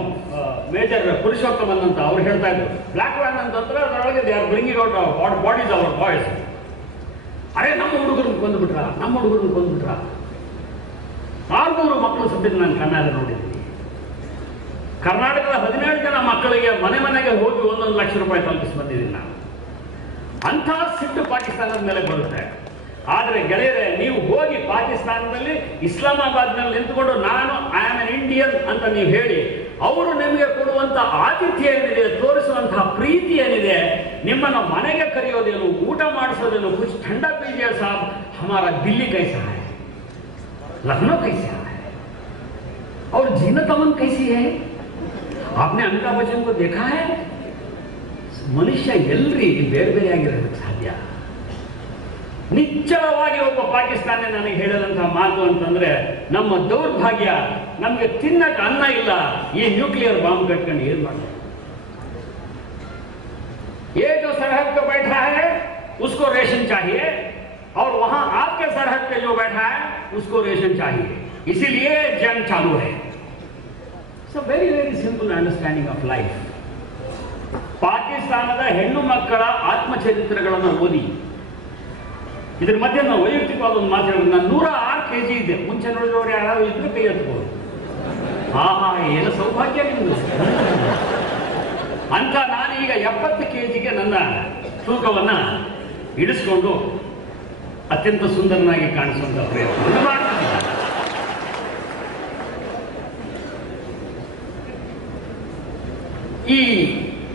ಮೇಜರ್ ಪುರುಷೋತ್ತಮನ್ ಅಂತ ಅವ್ರು ಹೇಳ್ತಾ ಇದ್ರು. ಬ್ಲಾಕ್ ವ್ಯಾನ್ ಅಂತಂದ್ರೆ ಅದರೊಳಗೆ they are bringing out bodies hour boys. ಅರೆ, ನಮ್ಮ ಹುಡುಗರನ್ನ ಕೊಂದುಬಿಟ್ರ 600 ಮಕ್ಕಳು ಸದ್ಯಕ್ಕೆ ನಾನು ಕಣ್ಣಾರೆ ನೋಡಿದ್ದೀನಿ. ಕರ್ನಾಟಕದ 17 ಜನ ಮಕ್ಕಳಿಗೆ ಮನೆಗೆ ಹೋಗಿ 1 ಲಕ್ಷ ರೂಪಾಯಿ ತಲುಪಿಸಿ ಬಂದಿದ್ದೀನಿ ನಾನು. ಅಂಥ ಸಿಟ್ಟು ಪಾಕಿಸ್ತಾನದ ಮೇಲೆ ಬರುತ್ತೆ. ಆದರೆ ಗೆಳೆಯರೆ, ನೀವು ಹೋಗಿ ಪಾಕಿಸ್ತಾನದಲ್ಲಿ ಇಸ್ಲಾಮಾಬಾದ್ನಲ್ಲಿ ನಿಂತುಕೊಂಡು ನಾನು ಐ ಆಮ್ ಎನ್ ಇಂಡಿಯನ್ ಅಂತ ನೀವು ಹೇಳಿ ಅವರು ನಿಮಗೆ ಕೊಡುವಂತ ಆತಿಥ್ಯ ಏನಿದೆ, ತೋರಿಸುವಂತಹ ಪ್ರೀತಿ ಏನಿದೆ, ನಿಮ್ಮನ್ನು ಮನೆಗೆ ಕರೆಯೋದೇನು, ಊಟ ಮಾಡಿಸೋದೇನು, ಕುछ ठंडा पीजिए साहब, हमारा दिल्ली कैसा है, लखनऊ कैसा है, और जीनत अमन कैसी है, आपने अमिताभ बच्चन को देखा है? ಮನುಷ್ಯ ಎಲ್ರಿ ಬೇರೆ ಬೇರೆ ಆಗಿರೋದಕ್ಕೆ ಸಾಧ್ಯ. ನಿಶ್ಚಲವಾಗಿ ಒಬ್ಬ ಪಾಕಿಸ್ತಾನಿ ನನಗೆ ಹೇಳಿದಂತಹ ಮಾತು ಅಂತಂದ್ರೆ, ನಮ್ಮ ದೌರ್ಭಾಗ್ಯ, ನಮ್ಗೆ ತಿನ್ನಕ್ಕೆ ಅನ್ನ ಇಲ್ಲ, ಈ ನ್ಯೂಕ್ಲಿಯರ್ ಬಾಂಬ್ ಕಟ್ಕೊಂಡು ಏನ್ ಮಾಡ್ತಾರೆ? ये जो सरहद पे बैठा है उसको रेशन चाहिए, और वहां आपके सरहद पे जो बैठा है उसको रेशन चाहिए, इसीलिए जंग चालू है. It's a very very simple understanding of life. ಪಾಕಿಸ್ತಾನದ ಹೆಣ್ಣು ಮಕ್ಕಳ ಆತ್ಮಚರಿತ್ರೆಗಳನ್ನು ಓದಿ. ಇದ್ರ ಮಧ್ಯೆ ನಾವು ವೈಯಕ್ತಿಕವಾದ ಒಂದು ಮಾತಾಡೋದು, ನಾನು 106 kg ಇದ್ದೆ. ಮುಂಚೆ ನೋಡಿದವರು ಯಾರು ಇದ್ರೆ ಕೈ ಎತ್ಬೋದು. ಏನು ಸೌಭಾಗ್ಯ ನಿಮ್ದು ಅಂತ. ನಾನೀಗ 70 kg ನನ್ನ ತೂಕವನ್ನ ಇಡಿಸ್ಕೊಂಡು ಅತ್ಯಂತ ಸುಂದರನಾಗಿ ಕಾಣಿಸುವಂತ ಪ್ರಯತ್ನ ಮಾಡ್ತಿದ್ದೀನಿ.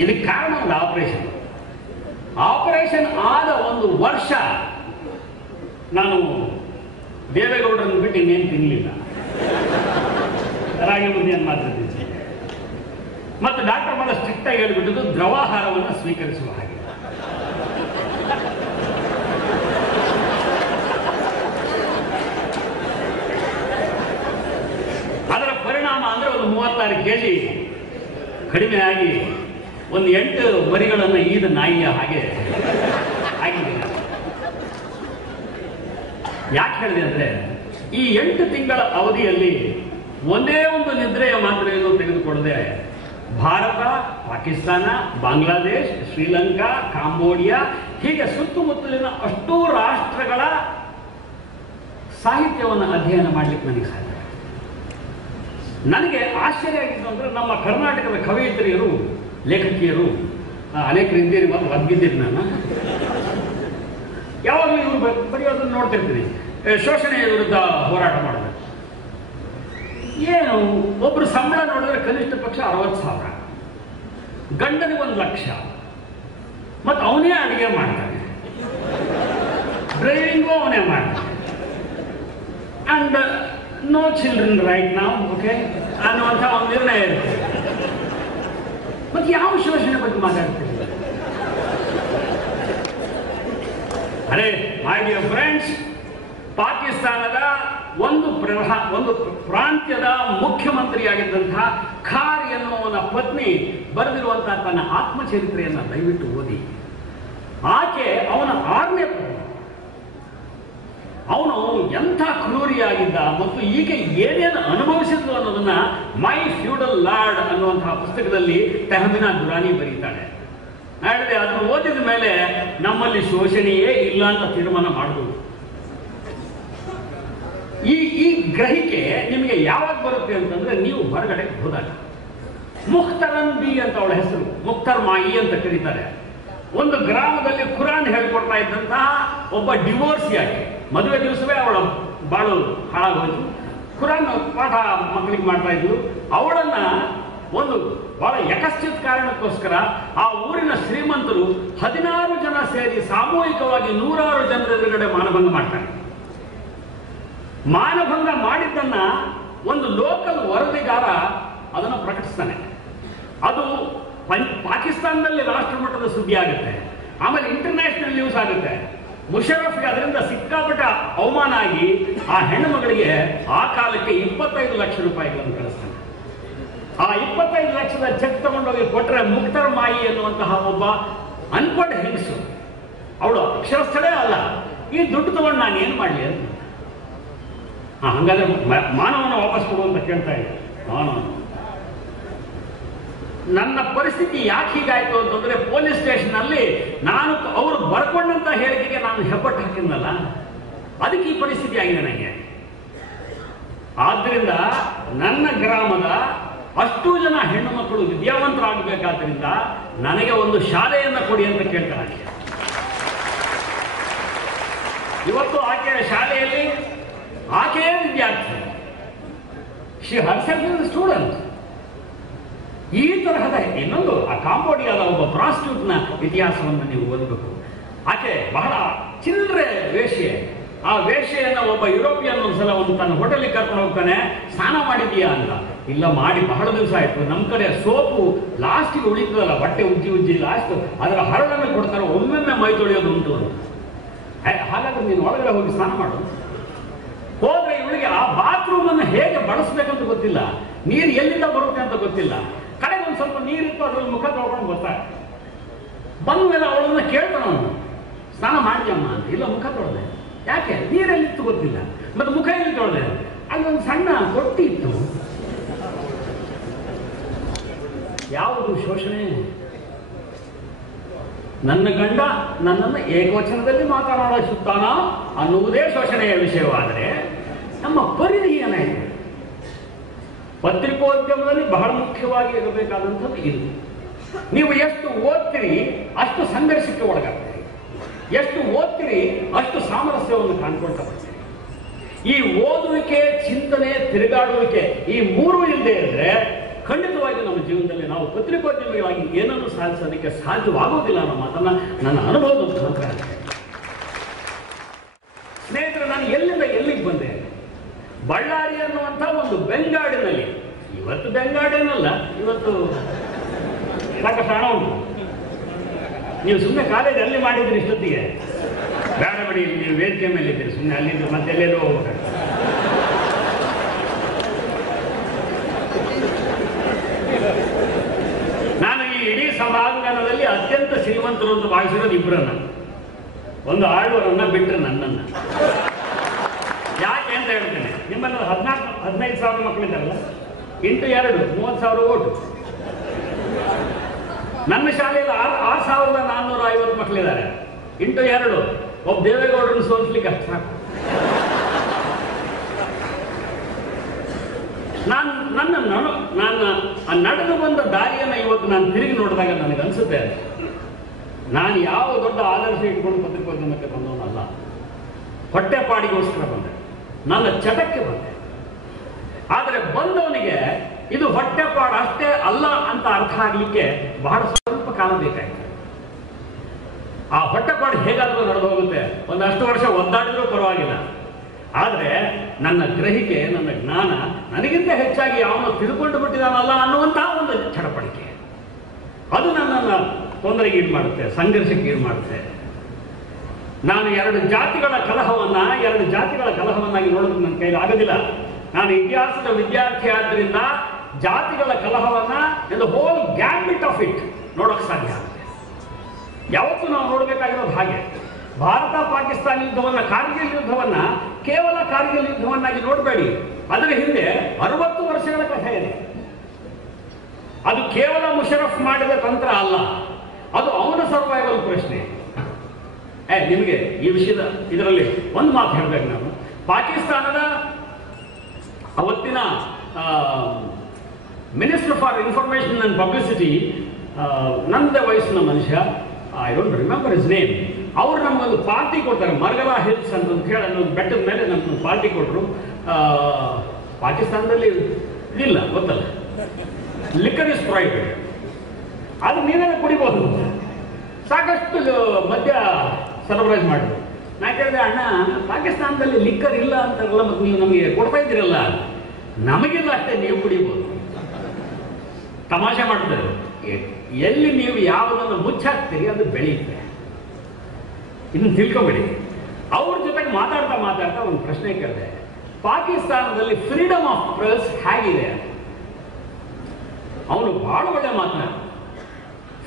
ಇದಕ್ಕೆ ಕಾರಣ ಒಂದು ಆಪರೇಷನ್ ಆದ ಒಂದು ವರ್ಷ ನಾನು ದೇವೇಗೌಡರನ್ನು ಬಿಟ್ಟು ಇನ್ನೇನು ತಿನ್ನಲಿಲ್ಲ. ರಾಗಿ ಮುದ್ದೆಯನ್ನು ಮಾತ್ರ ತಿಂತೀನಿ. ಮತ್ತು ಡಾಕ್ಟರ್ ಬಹಳ ಸ್ಟ್ರಿಕ್ಟ್ ಆಗಿ ಹೇಳ್ಬಿಟ್ಟು ದ್ರವಾಹಾರವನ್ನು ಸ್ವೀಕರಿಸುವ ಹಾಗೆ. ಅದರ ಪರಿಣಾಮ ಅಂದ್ರೆ ಒಂದು 36 kg ಕಡಿಮೆ ಆಗಿ ಒಂದು 8 ಮರಿಗಳನ್ನು ಈದ ನಾಯಿಯ ಹಾಗೆ ಆಗಿದೆ. ಯಾಕೆ ಹೇಳಿದೆ ಅಂದ್ರೆ, ಈ 8 ತಿಂಗಳ ಅವಧಿಯಲ್ಲಿ ಒಂದೇ ಒಂದು ನಿದ್ರೆಯ ಮಾತ್ರೆಯನ್ನು ತೆಗೆದುಕೊಳ್ಳದೆ ಭಾರತ, ಪಾಕಿಸ್ತಾನ, ಬಾಂಗ್ಲಾದೇಶ್, ಶ್ರೀಲಂಕಾ, ಕಾಂಬೋಡಿಯಾ ಹೀಗೆ ಸುತ್ತಮುತ್ತಲಿನ ಅಷ್ಟೂ ರಾಷ್ಟ್ರಗಳ ಸಾಹಿತ್ಯವನ್ನು ಅಧ್ಯಯನ ಮಾಡಲಿಕ್ಕೆ ನನಗೆ ಸಾಧ್ಯ. ನನಗೆ ಆಶ್ಚರ್ಯ ಆಗಿದ್ದು ಅಂದ್ರೆ, ನಮ್ಮ ಕರ್ನಾಟಕದ ಕವಯಿತ್ರಿಯರು, ಲೇಖಕಿಯರು ಅನೇಕರು ಇದ್ದೀರಿ, ಒದ್ಗಿದ್ದೀರಿ. ನಾನು ಯಾವಾಗಲೂ ಇವರು ಬರೆಯೋದನ್ನು ನೋಡ್ತಿರ್ತೀನಿ. ಶೋಷಣೆಯ ವಿರುದ್ಧ ಹೋರಾಟ ಮಾಡಬೇಕು. ಏನು ಒಬ್ರು ಸಂಬಳ ನೋಡಿದ್ರೆ ಕನಿಷ್ಠ ಪಕ್ಷ 60,000, ಗಂಡನಿಗೆ 1,00,000, ಮತ್ತು ಅವನೇ ಅಡುಗೆ ಮಾಡ್ತಾನೆ, ಡ್ರೈವಿಂಗು ಅವನೇ ಮಾಡ್ತಾನೆ, ಅಂಡ್ ನೋ ಚಿಲ್ಡ್ರನ್ ರೈಟ್ ನಾವು, ಓಕೆ ಅನ್ನುವಂಥ ಒಂದು ನಿರ್ಣಯ ಇರುತ್ತೆ. ಮತ್ತೆ ಯಾವ ಶೋಷಣೆ ಬಗ್ಗೆ ಮಾತಾಡ್ತೀವಿ? ಅರೆ ಮೈ ಡಿಯರ್ ಫ್ರೆಂಡ್ಸ್, ಪಾಕಿಸ್ತಾನದ ಒಂದು ಪ್ರಾಂತ್ಯದ ಮುಖ್ಯಮಂತ್ರಿಯಾಗಿದ್ದಂತಹ ಖಾರ್ ಎನ್ನುವನ ಪತ್ನಿ ಬರೆದಿರುವಂತಹ ತನ್ನ ಆತ್ಮಚರಿತ್ರೆಯನ್ನು ದಯವಿಟ್ಟು ಓದಿ. ಆಕೆ ಅವನ 6ನೇ ಪತ್ನಿ. ಅವನು ಎಂಥ ಕ್ರೂರಿಯಾಗಿದ್ದ ಮತ್ತು ಈಕೆ ಏನೇನು ಅನುಭವಿಸಿದ್ಲು ಅನ್ನೋದನ್ನ ಮೈ ಫ್ಯೂಡಲ್ ಲಾರ್ಡ್ ಅನ್ನುವಂತಹ ಪುಸ್ತಕದಲ್ಲಿ ತೆಹಮಿನಾ ದುರಾನಿ ಬರೀತಾಳೆ. ಹೇಳಿದೆ, ಅದನ್ನು ಓದಿದ ಮೇಲೆ ನಮ್ಮಲ್ಲಿ ಶೋಷಣೆಯೇ ಇಲ್ಲ ಅಂತ ತೀರ್ಮಾನ ಮಾಡಬಹುದು. ಈ ಗ್ರಹಿಕೆ ನಿಮಗೆ ಯಾವಾಗ ಬರುತ್ತೆ ಅಂತಂದ್ರೆ, ನೀವು ಹೊರಗಡೆ ಹೋದಾಗ. ಮುಖ್ತರನ್ ಬಿ ಅಂತ ಅವಳ ಹೆಸರು, ಮುಖ್ತರ್ ಮಾಯಿ ಅಂತ ಕರೀತಾರೆ. ಒಂದು ಗ್ರಾಮದಲ್ಲಿ ಕುರಾನ್ ಹೇಳ್ಕೊಡ್ತಾ ಇದ್ದಂತಹ ಒಬ್ಬ ಡಿವೋರ್ಸಿ ಆಗಿ, ಮದುವೆ ದಿವಸವೇ ಅವಳ ಬಾಳು ಹಾಳಾಗೋಯ್ತು. ಕುರಾನ್ ಪಾಠ ಮಕ್ಕಳಿಗೆ ಮಾಡ್ತಾ ಇದ್ಲು. ಅವಳನ್ನ ಒಂದು ಬಹಳ ಯಕಶ್ಚಿತ್ ಕಾರಣಕ್ಕೋಸ್ಕರ ಆ ಊರಿನ ಶ್ರೀಮಂತರು 16 ಜನ ಸೇರಿ ಸಾಮೂಹಿಕವಾಗಿ 106 ಜನರ ಎದುರುಗಡೆ ಮಾನಭಂಗ ಮಾಡ್ತಾರೆ. ಮಾನಭಂಗ ಮಾಡಿದ್ದನ್ನ ಒಂದು ಲೋಕಲ್ ವರದಿಗಾರ ಅದನ್ನು ಪ್ರಕಟಿಸ್ತಾನೆ. ಅದು ಪಾಕಿಸ್ತಾನದಲ್ಲಿ ರಾಷ್ಟ್ರ ಮಟ್ಟದ ಸುದ್ದಿ ಆಗುತ್ತೆ, ಆಮೇಲೆ ಇಂಟರ್ನ್ಯಾಷನಲ್ ನ್ಯೂಸ್ ಆಗುತ್ತೆ. ಮುಷರಫ್ಗೆ ಅದರಿಂದ ಸಿಕ್ಕಾಪಟ್ಟ ಅವಮಾನ ಆಗಿ ಆ ಹೆಣ್ಣು ಮಗಳಿಗೆ ಆ ಕಾಲಕ್ಕೆ 25 ಲಕ್ಷ ರೂಪಾಯಿಗಳನ್ನು ಕಳಿಸ್ತಾನೆ. ಆ 25 ಲಕ್ಷದ ಚೆಕ್ ತಗೊಂಡೋಗಿ ಕೊಟ್ಟರೆ ಮುಖ್ತರ್ ಮಾಯಿ ಎನ್ನುವಂತಹ ಒಬ್ಬ ಅನ್ಪಡ್ ಹೆಂಗಸು, ಅವಳು ಅಕ್ಷರಸ್ಥಳೇ ಅಲ್ಲ, ಈ ದುಡ್ಡು ತಗೊಂಡು ನಾನು ಏನು ಮಾಡಲಿ ಅಂತ. ಹಂಗಾದ್ರೆ ಮಾನವನ ವಾಪಸ್ ಕೊಡು ಅಂತ ಕೇಳ್ತಾ ಇದ್ದೆ. ನನ್ನ ಪರಿಸ್ಥಿತಿ ಯಾಕೆ ಹೀಗಾಯ್ತು ಅಂತಂದ್ರೆ, ಪೊಲೀಸ್ ಸ್ಟೇಷನ್ ಅಲ್ಲಿ ನಾನು ಅವರು ಬರ್ಕೊಂಡಂತ ಹೇಳಿಕೆಗೆ ನಾನು ಹೆಬ್ಬಟ್ಟು ಹಾಕಿದ್ನಲ್ಲ, ಅದಕ್ಕೆ ಈ ಪರಿಸ್ಥಿತಿ ಆಗಿದೆ ನನಗೆ. ಆದ್ರಿಂದ ನನ್ನ ಗ್ರಾಮದ ಅಷ್ಟೂ ಜನ ಹೆಣ್ಣು ಮಕ್ಕಳು ವಿದ್ಯಾವಂತರಾಗಬೇಕಾದ್ರಿಂದ ನನಗೆ ಒಂದು ಶಾಲೆಯನ್ನ ಕೊಡಿ ಅಂತ ಕೇಳ್ತಾರೆ. ಇವತ್ತು ಆಕೆಯ ಶಾಲೆಯಲ್ಲಿ ಆಕೆಯೇ ವಿದ್ಯಾರ್ಥಿ. She herself is student. ಈ ತರಹದ ಇನ್ನೊಂದು ಆ ಕಾಂಬೋಡಿಯಾದ ಒಬ್ಬ ಪ್ರಾಸ್ಟಿಟ್ಯೂಟ್ನ ಇತಿಹಾಸವನ್ನು ನೀವು ಓದಬೇಕು. ಆಕೆ ಬಹಳ ಚಿಲ್ಲರೆ ವೇಶ್ಯೆ. ಆ ವೇಶ್ಯೆಯನ್ನು ಒಬ್ಬ ಯುರೋಪಿಯನ್ ಒಂದ್ಸಲ ಒಂದು ತನ್ನ ಹೋಟೆಲಿಗೆ ಕರ್ಕೊಂಡು ಹೋಗ್ತಾನೆ, ಸ್ನಾನ ಮಾಡಿದೀಯಾ ಅಂತ. ಇಲ್ಲ, ಮಾಡಿ ಬಹಳ ದಿವಸ ಆಯ್ತು. ನಮ್ಮ ಕಡೆ ಸೋಪು ಲಾಸ್ಟಿಗೆ ಉಳಿತದಲ್ಲ, ಬಟ್ಟೆ ಉಜ್ಜಿ ಲಾಸ್ಟ್ ಅದರ ಹರಳನ್ನು ಕೊಡ್ತಾರೆ, ಒಮ್ಮೊಮ್ಮೆ ಮೈ ತೊಳೆಯೋದು ಉಂಟು ಅಂತ. ಹಾಗಾದ್ರೆ ನೀನು ಒಳಗಡೆ ಹೋಗಿ ಸ್ನಾನ ಮಾಡು. ಹೋದ್ರೆ ಇವಳಿಗೆ ಆ ಬಾತ್ರೂಮ್ ಅನ್ನು ಹೇಗೆ ಬಳಸ್ಬೇಕಂತ ಗೊತ್ತಿಲ್ಲ, ನೀರು ಎಲ್ಲಿಂದ ಬರುತ್ತೆ ಅಂತ ಗೊತ್ತಿಲ್ಲ. ಕಡೆಗೆ ಒಂದು ಸ್ವಲ್ಪ ನೀರಿತ್ತು, ಅದ್ರಲ್ಲಿ ಮುಖ ತೊಳ್ಕೊಂಡು ಬರ್ತಾರೆ. ಬಂದ ಮೇಲೆ ಅವಳನ್ನ ಕೇಳ್ತಾನ ಅವನು, ಸ್ನಾನ ಮಾಡಿದ್ಯಮ್ಮ ಅಂತ. ಇಲ್ಲ, ಮುಖ ತೊಳೆದೆ. ಯಾಕೆ? ನೀರೆಲ್ಲಿತ್ತು ಗೊತ್ತಿಲ್ಲ. ಮತ್ತೆ ಮುಖ ಎಲ್ಲಿ ತೊಳೆದೆ? ಅಲ್ಲೊಂದು ಸಣ್ಣ ತೊಟ್ಟಿ ಇತ್ತು. ಯಾವುದು ಶೋಷಣೆ? ನನ್ನ ಗಂಡ ನನ್ನನ್ನು ಏಕವಚನದಲ್ಲಿ ಮಾತನಾಡಿಸುತ್ತಾನ ಅನ್ನುವುದೇ ಶೋಷಣೆಯ ವಿಷಯವಾದರೆ ನಮ್ಮ ಪರಿಧಿ ಏನಾಯಿತು? ಪತ್ರಿಕೋದ್ಯಮದಲ್ಲಿ ಬಹಳ ಮುಖ್ಯವಾಗಿ ಇರಬೇಕಾದಂಥದ್ದು ಇದು. ನೀವು ಎಷ್ಟು ಓದ್ತೀರಿ ಅಷ್ಟು ಸಂಘರ್ಷಕ್ಕೆ ಒಳಗಾಗ್ತೀರಿ, ಎಷ್ಟು ಓದ್ತೀರಿ ಅಷ್ಟು ಸಾಮರಸ್ಯವನ್ನು ಕಾಣ್ಕೊಳ್ತಾ ಬರ್ತೀರಿ. ಈ ಓದುವಿಕೆ, ಚಿಂತನೆ, ತಿರುಗಾಡುವಿಕೆ ಈ ಮೂರು ಇಲ್ಲದೆ ಇದ್ರೆ ಖಂಡಿತವಾಗಿ ನಮ್ಮ ಜೀವನದಲ್ಲಿ ನಾವು ಪತ್ರಿಕೋದ್ಯಮಿಗಳಾಗಿ ಏನನ್ನು ಸಾಧಿಸೋದಕ್ಕೆ ಸಾಧ್ಯವಾಗುವುದಿಲ್ಲ ಅನ್ನೋ ಮಾತನ್ನ ನನ್ನ ಅನುಭವದ ಮುಖಾಂತರ. ಸ್ನೇಹಿತರೆ, ನಾನು ಎಲ್ಲಿಂದ ಎಲ್ಲಿಗೆ ಬಂದೆ? ಬಳ್ಳಾರಿ ಅನ್ನುವಂಥ ಒಂದು ಬೆಂಗಾಡಿನಲ್ಲಿ, ಇವತ್ತು ಬೆಂಗಾಡೇನಲ್ಲ, ಇವತ್ತು ಸಾಕಷ್ಟು ಹಣ ಉಂಟು. ನೀವು ಸುಮ್ಮನೆ ಕಾಲೇಜ್ ಅಲ್ಲಿ ಮಾಡಿದ್ರಿ ಇಷ್ಟೊತ್ತಿಗೆ, ಬೇಡ ಬಿಡಿ, ನೀವು ವೇದಿಕೆ ಮೇಲೆ ಇದ್ದೀರಿ, ಸುಮ್ಮನೆ ಅಲ್ಲಿದ್ದು ಮತ್ತೆ ಎಲ್ಲೇನೋ ಹೋಗ್ಬೇಕು. ನಾನು ಈ ಇಡೀ ಸಭಾಂಗಣದಲ್ಲಿ ಅತ್ಯಂತ ಶ್ರೀಮಂತರು ಅಂತ ಭಾವಿಸಿರೋದು ಇಬ್ಬರನ್ನ, ಒಂದು ಆಳ್ವರನ್ನ ಬಿಟ್ಟರೆ ನನ್ನನ್ನ. ಯಾಕೆ ಅಂತ ಹೇಳ್ತೇನೆ, ನಿಮ್ಮಲ್ಲಿ 14-15 ಮಕ್ಕಳಿದ್ದಾರಲ್ಲ, ಇಂಟು 2 30,000 ಓಟು. ನನ್ನ ಶಾಲೆಯಲ್ಲಿ 6,450 ಮಕ್ಕಳಿದ್ದಾರೆ. ಇಂಟು 2 ಒಬ್ಬ ದೇವೇಗೌಡರನ್ನು ಸೋಲಿಸ್ಲಿಕ್ಕೆ ಅಷ್ಟು ಸಾಕು. ನಾನು ನಡೆದು ಬಂದ ದಾರಿಯನ್ನು ಇವತ್ತು ನಾನು ತಿರುಗಿ ನೋಡಿದಾಗ ನನಗೆ ಅನಿಸುತ್ತೆ, ನಾನು ಯಾವ ದೊಡ್ಡ ಆದರ್ಶ ಇಟ್ಕೊಂಡು ಪತ್ರಿಕೋದ್ಯಮಕ್ಕೆ ಬಂದವನಲ್ಲ. ಹೊಟ್ಟೆಪಾಡಿಗೋಸ್ಕರ ಬಂದೆ, ನನ್ನ ಚಟಕ್ಕೆ ಬಂದೆ. ಆದರೆ ಬಂದವನಿಗೆ ಇದು ಹೊಟ್ಟೆಪಾಡು ಅಷ್ಟೇ ಅಲ್ಲ ಅಂತ ಅರ್ಥ ಆಗಲಿಕ್ಕೆ ಬಹಳ ಸ್ವಲ್ಪ ಕಾಲ ಬೇಕಾಯಿತು. ಆ ಹೊಟ್ಟೆಪಾಡು ಹೇಗಾದರೂ ನಡೆದು ಹೋಗುತ್ತೆ, ಒಂದಷ್ಟು ವರ್ಷ ಒದ್ದಾಡಿದ್ರೂ ಪರವಾಗಿಲ್ಲ. ಆದರೆ ನನ್ನ ಗ್ರಹಿಕೆ, ನನ್ನ ಜ್ಞಾನ ನನಗಿಂತ ಹೆಚ್ಚಾಗಿ ಅವನು ತಿಳ್ಕೊಂಡು ಬಿಟ್ಟಿದಾನಲ್ಲ ಅನ್ನುವಂತಹ ಒಂದು ಚಡಪಡಿಕೆ, ಅದು ನನ್ನನ್ನು ತೊಂದರೆಗೆ ಈಡು ಮಾಡುತ್ತೆ, ಸಂಘರ್ಷಕ್ಕೆ ಈಡು ಮಾಡುತ್ತೆ. ನಾನು 2 ಜಾತಿಗಳ ಕಲಹವನ್ನಾಗಿ ನೋಡೋದಕ್ಕೆ ನನ್ನ ಕೈಲಿ ಆಗೋದಿಲ್ಲ. ನಾನು ಇತಿಹಾಸದ ವಿದ್ಯಾರ್ಥಿ ಆದ್ದರಿಂದ ಜಾತಿಗಳ ಕಲಹವನ್ನ in the whole gambit of it ನೋಡೋಕೆ ಸಾಧ್ಯ ಆಗುತ್ತೆ. ಯಾವತ್ತೂ ನಾವು ನೋಡಬೇಕಾಗಿರೋದು ಹಾಗೆ. ಭಾರತ ಪಾಕಿಸ್ತಾನ ಯುದ್ಧವನ್ನ, ಕಾರ್ಗಿಲ್ ಯುದ್ಧವನ್ನ ಕೇವಲ ಕಾರ್ಗಿಲ್ ಯುದ್ಧವನ್ನಾಗಿ ನೋಡಬೇಡಿ. ಅದರ ಹಿಂದೆ 60 ವರ್ಷಗಳ ಕಥೆ ಇದೆ. ಅದು ಕೇವಲ ಮುಷರಫ್ ಮಾಡಿದ ತಂತ್ರ ಅಲ್ಲ, ಅದು ಅವನ ಸರ್ವೈವಲ್ ಪ್ರಶ್ನೆ. ನಿಮಗೆ ಈ ವಿಷಯದ ಇದರಲ್ಲಿ ಒಂದು ಮಾತು ಹೇಳಬೇಕು. ನಾನು ಪಾಕಿಸ್ತಾನದ ಅವತ್ತಿನ minister for information and publicity, ನನ್ನದೇ ವಯಸ್ಸಿನ ಮನುಷ್ಯ, I don't remember his name. ಅವರು ನಮಗೊಂದು ಪಾರ್ಟಿ ಕೊಡ್ತಾರೆ, ಮರ್ಗಲಾ ಹಿಲ್ಸ್ ಅಂತ ಹೇಳಿ ಅನ್ನೊಂದು ಬೆಟ್ಟದ ಮೇಲೆ ನಮ್ಗೆ ಪಾರ್ಟಿ ಕೊಟ್ಟರು. ಪಾಕಿಸ್ತಾನದಲ್ಲಿ ಇದಿಲ್ಲ, ಗೊತ್ತಲ್ಲ, ಲಿಕ್ಕರ್ ಇಸ್ ಪ್ರೈವೇಟ್, ಅದು ನೀವೇನು ಕುಡಿಬೋದು. ಸಾಕಷ್ಟು ಮದ್ಯ ಸರಬರಾಜು ಮಾಡಿದ್ರು. ನಾ ಕೇಳಿದೆ, ಅಣ್ಣ ಪಾಕಿಸ್ತಾನದಲ್ಲಿ ಲಿಕ್ಕರ್ ಇಲ್ಲ ಅಂತಾರಲ್ಲ, ಮತ್ತು ನೀವು ನಮಗೆ ಕೊಡ್ತಾ ಇದ್ದೀರಲ್ಲ. ನಮಗಿಲ್ಲ ಅಷ್ಟೇ, ನೀವು ಕುಡಿಬೋದು. ತಮಾಷೆ ಮಾಡ್ತಾರೆ. ಎಲ್ಲಿ ನೀವು ಯಾವುದನ್ನು ಮುಚ್ಚಾಕ್ತೀರಿ ಅದು ಬೆಳೆಯುತ್ತೆ, ಇದನ್ನು ತಿಳ್ಕೊಬೇಡಿ. ಅವ್ರ ಜೊತೆಗೆ ಮಾತಾಡ್ತಾ ಒಂದು ಪ್ರಶ್ನೆ ಕೇಳಿದೆ, ಪಾಕಿಸ್ತಾನದಲ್ಲಿ ಫ್ರೀಡಮ್ ಆಫ್ ಪ್ರೆಸ್ ಹೇಗಿದೆ? ಅವನು ಬಹಳ ಒಳ್ಳೆ ಮಾತನಾಡ.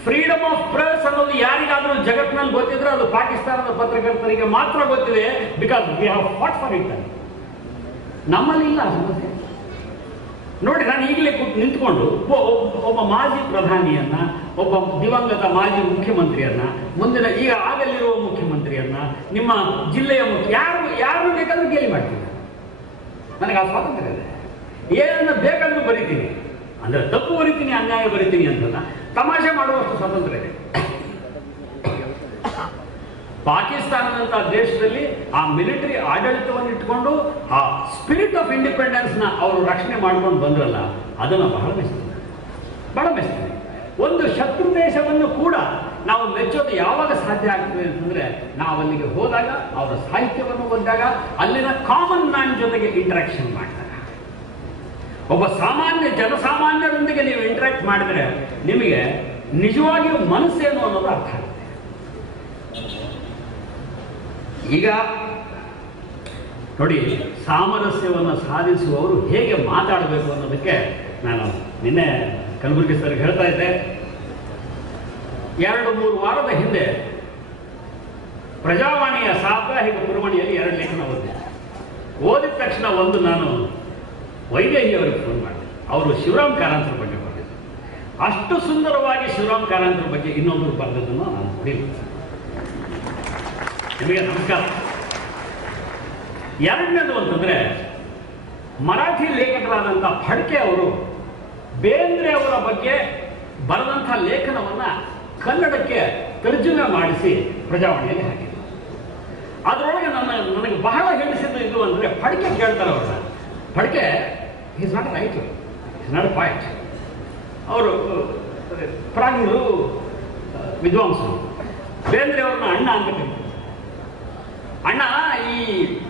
ಫ್ರೀಡಮ್ ಆಫ್ ಪ್ರೆಸ್ ಅನ್ನೋದು ಯಾರಿಗಾದ್ರೂ ಜಗತ್ತಿನಲ್ಲಿ ಗೊತ್ತಿದ್ರೆ ಅದು ಪಾಕಿಸ್ತಾನದ ಪತ್ರಕರ್ತರಿಗೆ ಮಾತ್ರ ಗೊತ್ತಿದೆ. Because we have fought for it. ನಮ್ಮಲ್ಲಿ ಇಲ್ಲ ಸಮಸ್ಯೆ. ನೋಡಿ, ನಾನು ಈಗಲೇ ನಿಂತ್ಕೊಂಡು ಒಬ್ಬ ಮಾಜಿ ಪ್ರಧಾನಿಯನ್ನ, ಒಬ್ಬ ದಿವಂಗತ ಮಾಜಿ ಮುಖ್ಯಮಂತ್ರಿಯನ್ನ, ಮುಂದಿನ ಈಗ ಆಗಲಿರುವ ಮುಖ್ಯಮಂತ್ರಿಯನ್ನ, ನಿಮ್ಮ ಜಿಲ್ಲೆಯ ಯಾರು ಬೇಕಾದ್ರೂ ಗೇಲಿ ಮಾಡ್ತೀನಿ. ನನಗೆ ಆ ಸ್ವಾತಂತ್ರ್ಯ ಇದೆ. ಏನನ್ನ ಬೇಕಾದ್ರೂ ಬರಿತೀನಿ, ಅಂದ್ರೆ ತಪ್ಪು ಬರಿತೀನಿ, ಅನ್ಯಾಯ ಬರಿತೀನಿ ಅಂತಲ್ಲ, ತಮಾಷೆ ಮಾಡುವಷ್ಟು ಸ್ವಾತಂತ್ರ್ಯ ಇದೆ. ಪಾಕಿಸ್ತಾನದಂತಹ ದೇಶದಲ್ಲಿ ಆ ಮಿಲಿಟರಿ ಆಡಳಿತವನ್ನು ಇಟ್ಕೊಂಡು ಆ ಸ್ಪಿರಿಟ್ ಆಫ್ ಇಂಡಿಪೆಂಡೆನ್ಸ್ ನ ಅವರು ರಕ್ಷಣೆ ಮಾಡ್ಕೊಂಡು ಬಂದ್ರಲ್ಲ, ಅದನ್ನು ಬಹಳ ಮೆಚ್ಚಿದೆ. ಬಹಳ ಮೆಚ್ತೀನಿ. ಒಂದು ಶತ್ರು ದೇಶವನ್ನು ಕೂಡ ನಾವು ಮೆಚ್ಚೋದು ಯಾವಾಗ ಸಾಧ್ಯ ಆಗ್ತದೆ ಅಂತಂದ್ರೆ ನಾವು ಅಲ್ಲಿಗೆ ಹೋದಾಗ, ಅವರ ಸಾಹಿತ್ಯವನ್ನು ಓದಿದಾಗ, ಅಲ್ಲಿನ ಕಾಮನ್ ಮ್ಯಾನ್ ಜೊತೆಗೆ ಇಂಟರಾಕ್ಷನ್ ಮಾಡಿದಾಗ. ಒಬ್ಬ ಜನಸಾಮಾನ್ಯರೊಂದಿಗೆ ನೀವು ಇಂಟರಾಕ್ಟ್ ಮಾಡಿದ್ರೆ ನಿಮಗೆ ನಿಜವಾಗಿಯೂ ಮನಸ್ಸೇನು ಅನ್ನೋದು ಅರ್ಥ ಆಗುತ್ತೆ. ಈಗ ನೋಡಿ, ಸಾಮರಸ್ಯವನ್ನು ಸಾಧಿಸುವವರು ಹೇಗೆ ಮಾತಾಡಬೇಕು ಅನ್ನೋದಕ್ಕೆ ನಾನು ನಿನ್ನೆ ಕಲಬುರ್ಗಿ ಸರ್ ಹೇಳ್ತಾ ಇದ್ದೆ. 2-3 ವಾರದ ಹಿಂದೆ ಪ್ರಜಾವಾಣಿಯ ಸಾಪ್ತಾಹಿಕ ಪುರವಣಿಯಲ್ಲಿ 2 ಲೇಖನ ಓದಿದ ತಕ್ಷಣ ಒಂದು ನಾನು ವೈದೇಹಿ ಅವರಿಗೆ ಫೋನ್ ಮಾಡಿದೆ. ಅವರು ಶಿವರಾಮ್ ಕಾರಂತರ ಬಗ್ಗೆ ಬರೆದಿದ್ದರು. ಅಷ್ಟು ಸುಂದರವಾಗಿ ಶಿವರಾಮ್ ಕಾರಂತರ ಬಗ್ಗೆ ಇನ್ನೊಬ್ಬರು ಬರೆದದನ್ನು ನಾನು ನೋಡಿಲ್ಲ. ನಿಮಗೆ ನಮಸ್ಕಾರ. ಎರಡನೇದು ಅಂತಂದ್ರೆ, ಮರಾಠಿ ಲೇಖಕರಾದಂಥ ಫಡ್ಕೆ ಅವರು ಬೇಂದ್ರೆ ಅವರ ಬಗ್ಗೆ ಬರೆದಂಥ ಲೇಖನವನ್ನ ಕನ್ನಡಕ್ಕೆ ತರ್ಜುಮೆ ಮಾಡಿಸಿ ಪ್ರಜಾವಾಣಿಯಲ್ಲಿ ಹಾಕಿದ್ರು. ಅದರೊಳಗೆ ನನಗೆ ಬಹಳ ಹಿಡಿಸಿದ್ದು ಇದು ಅಂದರೆ, ಫಡ್ಕೆ ಕೇಳ್ತಾರೆ ಅವ್ರನ್ನ. Phadke is not writer, is not A point. ಅವರು ಪ್ರಾಜ್ಞರು, ವಿದ್ವಾಂಸರು. ಬೇಂದ್ರೆ ಅವ್ರನ್ನ ಅಣ್ಣ ಅಂತ ಕರೀತಾರೆ. ಅಣ್ಣ, ಈ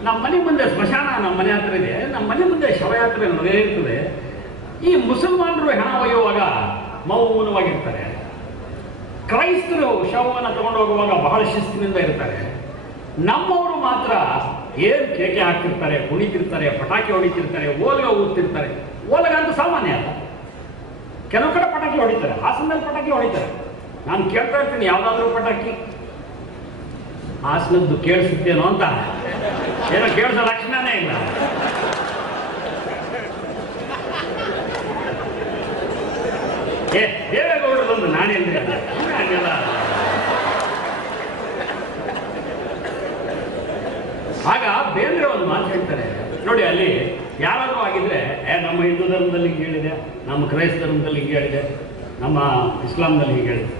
ನಮ್ಮ ಮನೆ ಮುಂದೆ ಸ್ಮಶಾನ ನಮ್ಮ ಮನೆ ಹತ್ರ ಇದೆ, ನಮ್ಮ ಮನೆ ಮುಂದೆ ಶವಯಾತ್ರೆ ನಡೆದೇ ಇರ್ತದೆ. ಈ ಮುಸಲ್ಮಾನರು ಹೆಣ ಒಯ್ಯುವಾಗ ಮೌನವಾಗಿರ್ತಾರೆ, ಕ್ರೈಸ್ತರು ಶವವನ್ನು ತಗೊಂಡು ಹೋಗುವಾಗ ಬಹಳ ಶಿಸ್ತಿನಿಂದ ಇರ್ತಾರೆ. ನಮ್ಮವರು ಮಾತ್ರ ಏನು ಕೇಕೆ ಹಾಕ್ತಿರ್ತಾರೆ, ಕುಣಿತಿರ್ತಾರೆ, ಪಟಾಕಿ ಹೊಡಿತಿರ್ತಾರೆ, ಓಲಗ ಊದ್ತಿರ್ತಾರೆ. ಓಲಗ ಅಂತ ಸಾಮಾನ್ಯ ಅಲ್ಲ, ಕೆಲವು ಕಡೆ ಪಟಾಕಿ ಹೊಡಿತಾರೆ, ಹಾಸನದಲ್ಲಿ ಪಟಾಕಿ ಹೊಡಿತಾರೆ. ನಾನು ಕೇಳ್ತಾ ಇರ್ತೀನಿ, ಯಾವುದಾದ್ರೂ ಪಟಾಕಿ ಹಾಸನದ್ದು ಕೇಳಿಸುತ್ತೇನೋ ಅಂತ. ಏನೋ ಕೇಳಿಸೋ ಲಕ್ಷಣನೇ ಇಲ್ಲ. ದೇವೇಗೌಡರೊಂದು ನಾನೇಂದ್ರೆ ಹಂಗೆಲ್ಲ. ಆಗ ಬೇಂದ್ರೆ ಒಂದು ಮಾತು ಹೇಳ್ತಾರೆ ನೋಡಿ, ಅಲ್ಲಿ ಯಾರಾದರೂ ಆಗಿದ್ರೆ, ನಮ್ಮ ಹಿಂದೂ ಧರ್ಮದಲ್ಲಿ ಹಿಂಗೆ ಹೇಳಿದೆ, ನಮ್ಮ ಕ್ರೈಸ್ತ ಧರ್ಮದಲ್ಲಿ ಹಿಂಗೆ ಹೇಳಿದೆ, ನಮ್ಮ ಇಸ್ಲಾಂನಲ್ಲಿ ಹೀಗೆ ಹೇಳಿದೆ.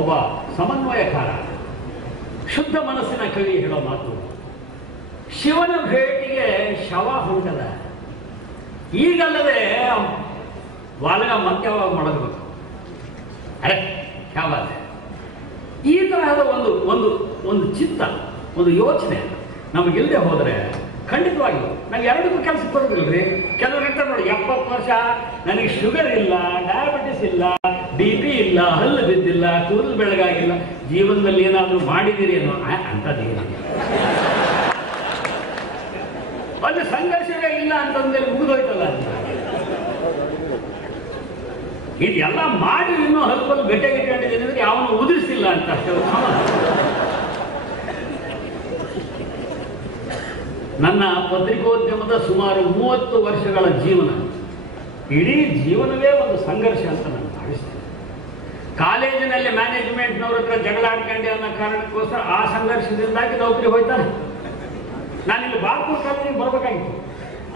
ಒಬ್ಬ ಸಮನ್ವಯಕಾರ, ಶುದ್ಧ ಮನಸ್ಸಿನ ಕವಿ ಹೇಳೋ ಮಾತು, ಶಿವನ ಭೇಟಿಗೆ ಶವ ಹೊಂಟದ, ಈಗಲ್ಲದೆ ವಾಲಗ ಮತ್ತೆ ಯಾವಾಗ ಮಾಡಬೇಕು. ಅರೆ ಯಾವಾಗ ಈ ತರಹದ ಒಂದು ಚಿತ್ತ, ಒಂದು ಯೋಚನೆ ನಮಗಿಲ್ಲದೆ ಹೋದರೆ ಖಂಡಿತವಾಗಿ ನಾವು ಎರಡಕ್ಕೂ ಕೆಲಸಕ್ಕೆ ಬರೋದಿಲ್ರಿ. ಕೆಲವರು ಇರ್ತಾರೆ ನೋಡಿ, 70 ವರ್ಷ, ನನಗೆ ಶುಗರ್ ಇಲ್ಲ, ಡಯಾಬಿಟಿಸ್ ಇಲ್ಲ, BP ಇಲ್ಲ, ಹಲ್ಲು ಬಿದ್ದಿಲ್ಲ, ಕೂದಲು ಬೆಳಗಾಗಿಲ್ಲ, ಜೀವನದಲ್ಲಿ ಏನಾದರೂ ಮಾಡಿದ್ದೀರಿ ಅನ್ನೋ ಅಂಥದ್ದೇನು ಒಂದು ಸಂಘರ್ಷವೇ ಇಲ್ಲ ಅಂತಂದ್ರೆ ಮುಗಿದೋಯ್ತಲ್ಲ ಅಂತ. ಇದೆಲ್ಲ ಮಾಡಿ ಇನ್ನೂ ಹಲ್ಪಲ್ಲಿ ಗಟ್ಟಿಗಿಟ್ಟಿದ್ದೀನಿ ಅಂದ್ರೆ ಯಾವನು ಉದುರಿಸಿಲ್ಲ ಅಂತ ಅಷ್ಟೇ. ನನ್ನ ಪತ್ರಿಕೋದ್ಯಮದ ಸುಮಾರು 30 ವರ್ಷಗಳ ಜೀವನ, ಇಡೀ ಜೀವನವೇ ಒಂದು ಸಂಘರ್ಷ ಅಂತ ನಾನು ಭಾವಿಸ್ತೇನೆ. ಕಾಲೇಜಿನಲ್ಲಿ ಮ್ಯಾನೇಜ್ಮೆಂಟ್ನವ್ರ ಹತ್ರ ಜಗಳ ಆಡ್ಕೊಂಡೆ ಅನ್ನೋ ಕಾರಣಕ್ಕೋಸ್ಕರ ಆ ಸಂಘರ್ಷದಿಂದಾಗಿ ನೌಕರಿ ಹೋಯ್ತಾರೆ. ನಾನಿಲ್ಲಿ ಬಾರ್ಪೂರ್ ಕಾಲೇಜಿಗೆ ಬರಬೇಕಾಗಿತ್ತು,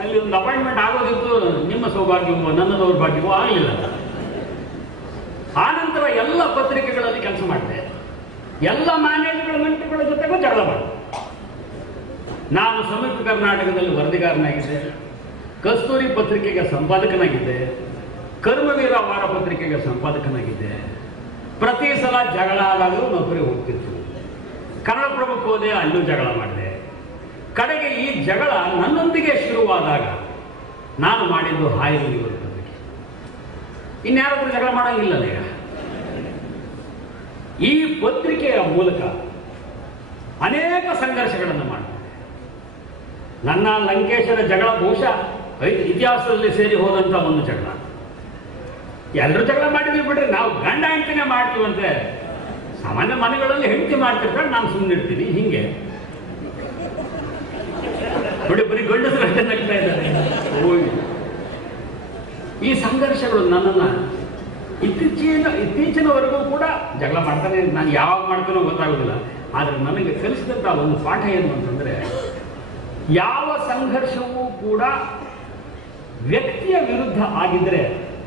ಅಲ್ಲಿ ಒಂದು ಅಪಾಯಿಂಟ್ಮೆಂಟ್ ಆಗೋದಿತ್ತು. ನಿಮ್ಮ ಸೌಭಾಗ್ಯವೋ ನನ್ನ ದೌರ್ಭಾಗ್ಯವೋ ಆಗಲಿಲ್ಲ. ಆನಂತರ ಎಲ್ಲ ಪತ್ರಿಕೆಗಳಲ್ಲಿ ಕೆಲಸ ಮಾಡಿದೆ, ಎಲ್ಲ ಮ್ಯಾನೇಜ್ಮೆಂಟ್ಗಳ ಜೊತೆಗೂ ಜಗಳ ಮಾಡಿದೆ. ನಾನು ಸಂಯುಕ್ತ ಕರ್ನಾಟಕದಲ್ಲಿ ವರದಿಗಾರನಾಗಿದ್ದೆ, ಕಸ್ತೂರಿ ಪತ್ರಿಕೆಗೆ ಸಂಪಾದಕನಾಗಿದ್ದೆ, ಕರ್ಮವೀರ ವಾರ ಪತ್ರಿಕೆಗೆ ಸಂಪಾದಕನಾಗಿದ್ದೆ. ಪ್ರತಿ ಸಲ ಜಗಳ ಆದಾಗಲೂ ನೌಕರಿ ಹೋಗ್ತಿತ್ತು. ಕನ್ನಡಪ್ರಭಕ್ಕೆ ಹೋದೆ, ಅಲ್ಲೂ ಜಗಳ ಮಾಡಿದೆ. ಕಡೆಗೆ ಈ ಜಗಳ ನನ್ನೊಂದಿಗೆ ಶುರುವಾದಾಗ ನಾನು ಮಾಡಿದ್ದು ಹಾಯ್ ಪತ್ರಿಕೆ. ಇನ್ಯಾರಾದ್ರೂ ಜಗಳ ಮಾಡೋಂಗಿಲ್ಲಲ್ಲ. ಈಗ ಈ ಪತ್ರಿಕೆಯ ಮೂಲಕ ಅನೇಕ ಸಂಘರ್ಷಗಳನ್ನು ಮಾಡಿದೆ. ನನ್ನ ಲಂಕೇಶರ ಜಗಳ ಬಹುಶಃ ಇತಿಹಾಸದಲ್ಲಿ ಸೇರಿ ಹೋದಂಥ ಒಂದು ಜಗಳ. ಎಲ್ಲರೂ ಜಗಳ ಮಾಡಿದ್ವಿ ಬಿಡ್ರಿ, ನಾವು ಗಂಡ ಹೆಂಡತಿನೇ ಮಾಡ್ತೀವಂತೆ. ಸಾಮಾನ್ಯ ಮನೆಗಳಲ್ಲಿ ಹೆಂಡತಿ ಮಾಡ್ತಿರ್ತಾರೆ, ನಾನು ಸುಮ್ಮನಿರ್ತೀನಿ. ಹಿಂಗೆ ನೋಡಿ, ಬರೀ ಗಂಡಸರು ಅಷ್ಟೇ ನಗ್ತಾ ಇದ್ದಾರೆ. ಈ ಸಂಘರ್ಷಗಳು ನನ್ನನ್ನು ಇತ್ತೀಚಿನವರೆಗೂ ಕೂಡ ಜಗಳ ಮಾಡ್ತಾನೆ. ನಾನು ಯಾವಾಗ ಮಾಡ್ತಾನೋ ಗೊತ್ತಾಗೋದಿಲ್ಲ. ಆದರೆ ನನಗೆ ಕಲಿಸಿದಂಥ ಒಂದು ಪಾಠ ಏನು ಅಂತಂದರೆ, ಯಾವ ಸಂಘರ್ಷವೂ ಕೂಡ ವ್ಯಕ್ತಿಯ ವಿರುದ್ಧ ಆಗಿದ್ರೆ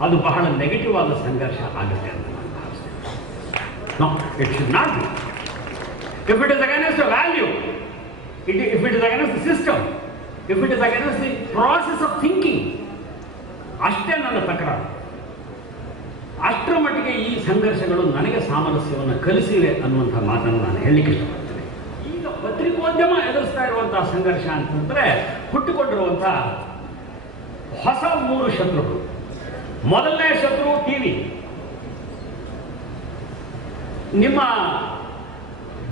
ಅದು ಬಹಳ ನೆಗೆಟಿವ್ ಆದ ಸಂಘರ್ಷ ಆಗುತ್ತೆ ಅಂತ ನಾನು ಭಾವಿಸ್ತೇನೆ. No, it should not be. If it is against a value, if it is against the system, if it is against the process of thinking, ಅಷ್ಟೇ ನನ್ನ ತಕರಾರು. ಅಷ್ಟರ ಮಟ್ಟಿಗೆ ಈ ಸಂಘರ್ಷಗಳು ನನಗೆ ಸಾಮರಸ್ಯವನ್ನು ಕಲಿಸಿವೆ ಅನ್ನುವಂಥ ಮಾತನ್ನು ನಾನು ಹೇಳಲಿಕ್ಕೆ ಇಷ್ಟಪಡ್ತೇನೆ. ಈಗ ಪತ್ರಿಕೋದ್ಯಮ ಎದುರಿಸ್ತಾ ಇರುವಂತಹ ಸಂಘರ್ಷ ಅಂತಂದ್ರೆ ಹುಟ್ಟಿಕೊಂಡಿರುವಂಥ ಹೊಸ 3 ಶತ್ರುಗಳು. ಮೊದಲನೇ ಶತ್ರು ಟಿವಿ. ನಿಮ್ಮ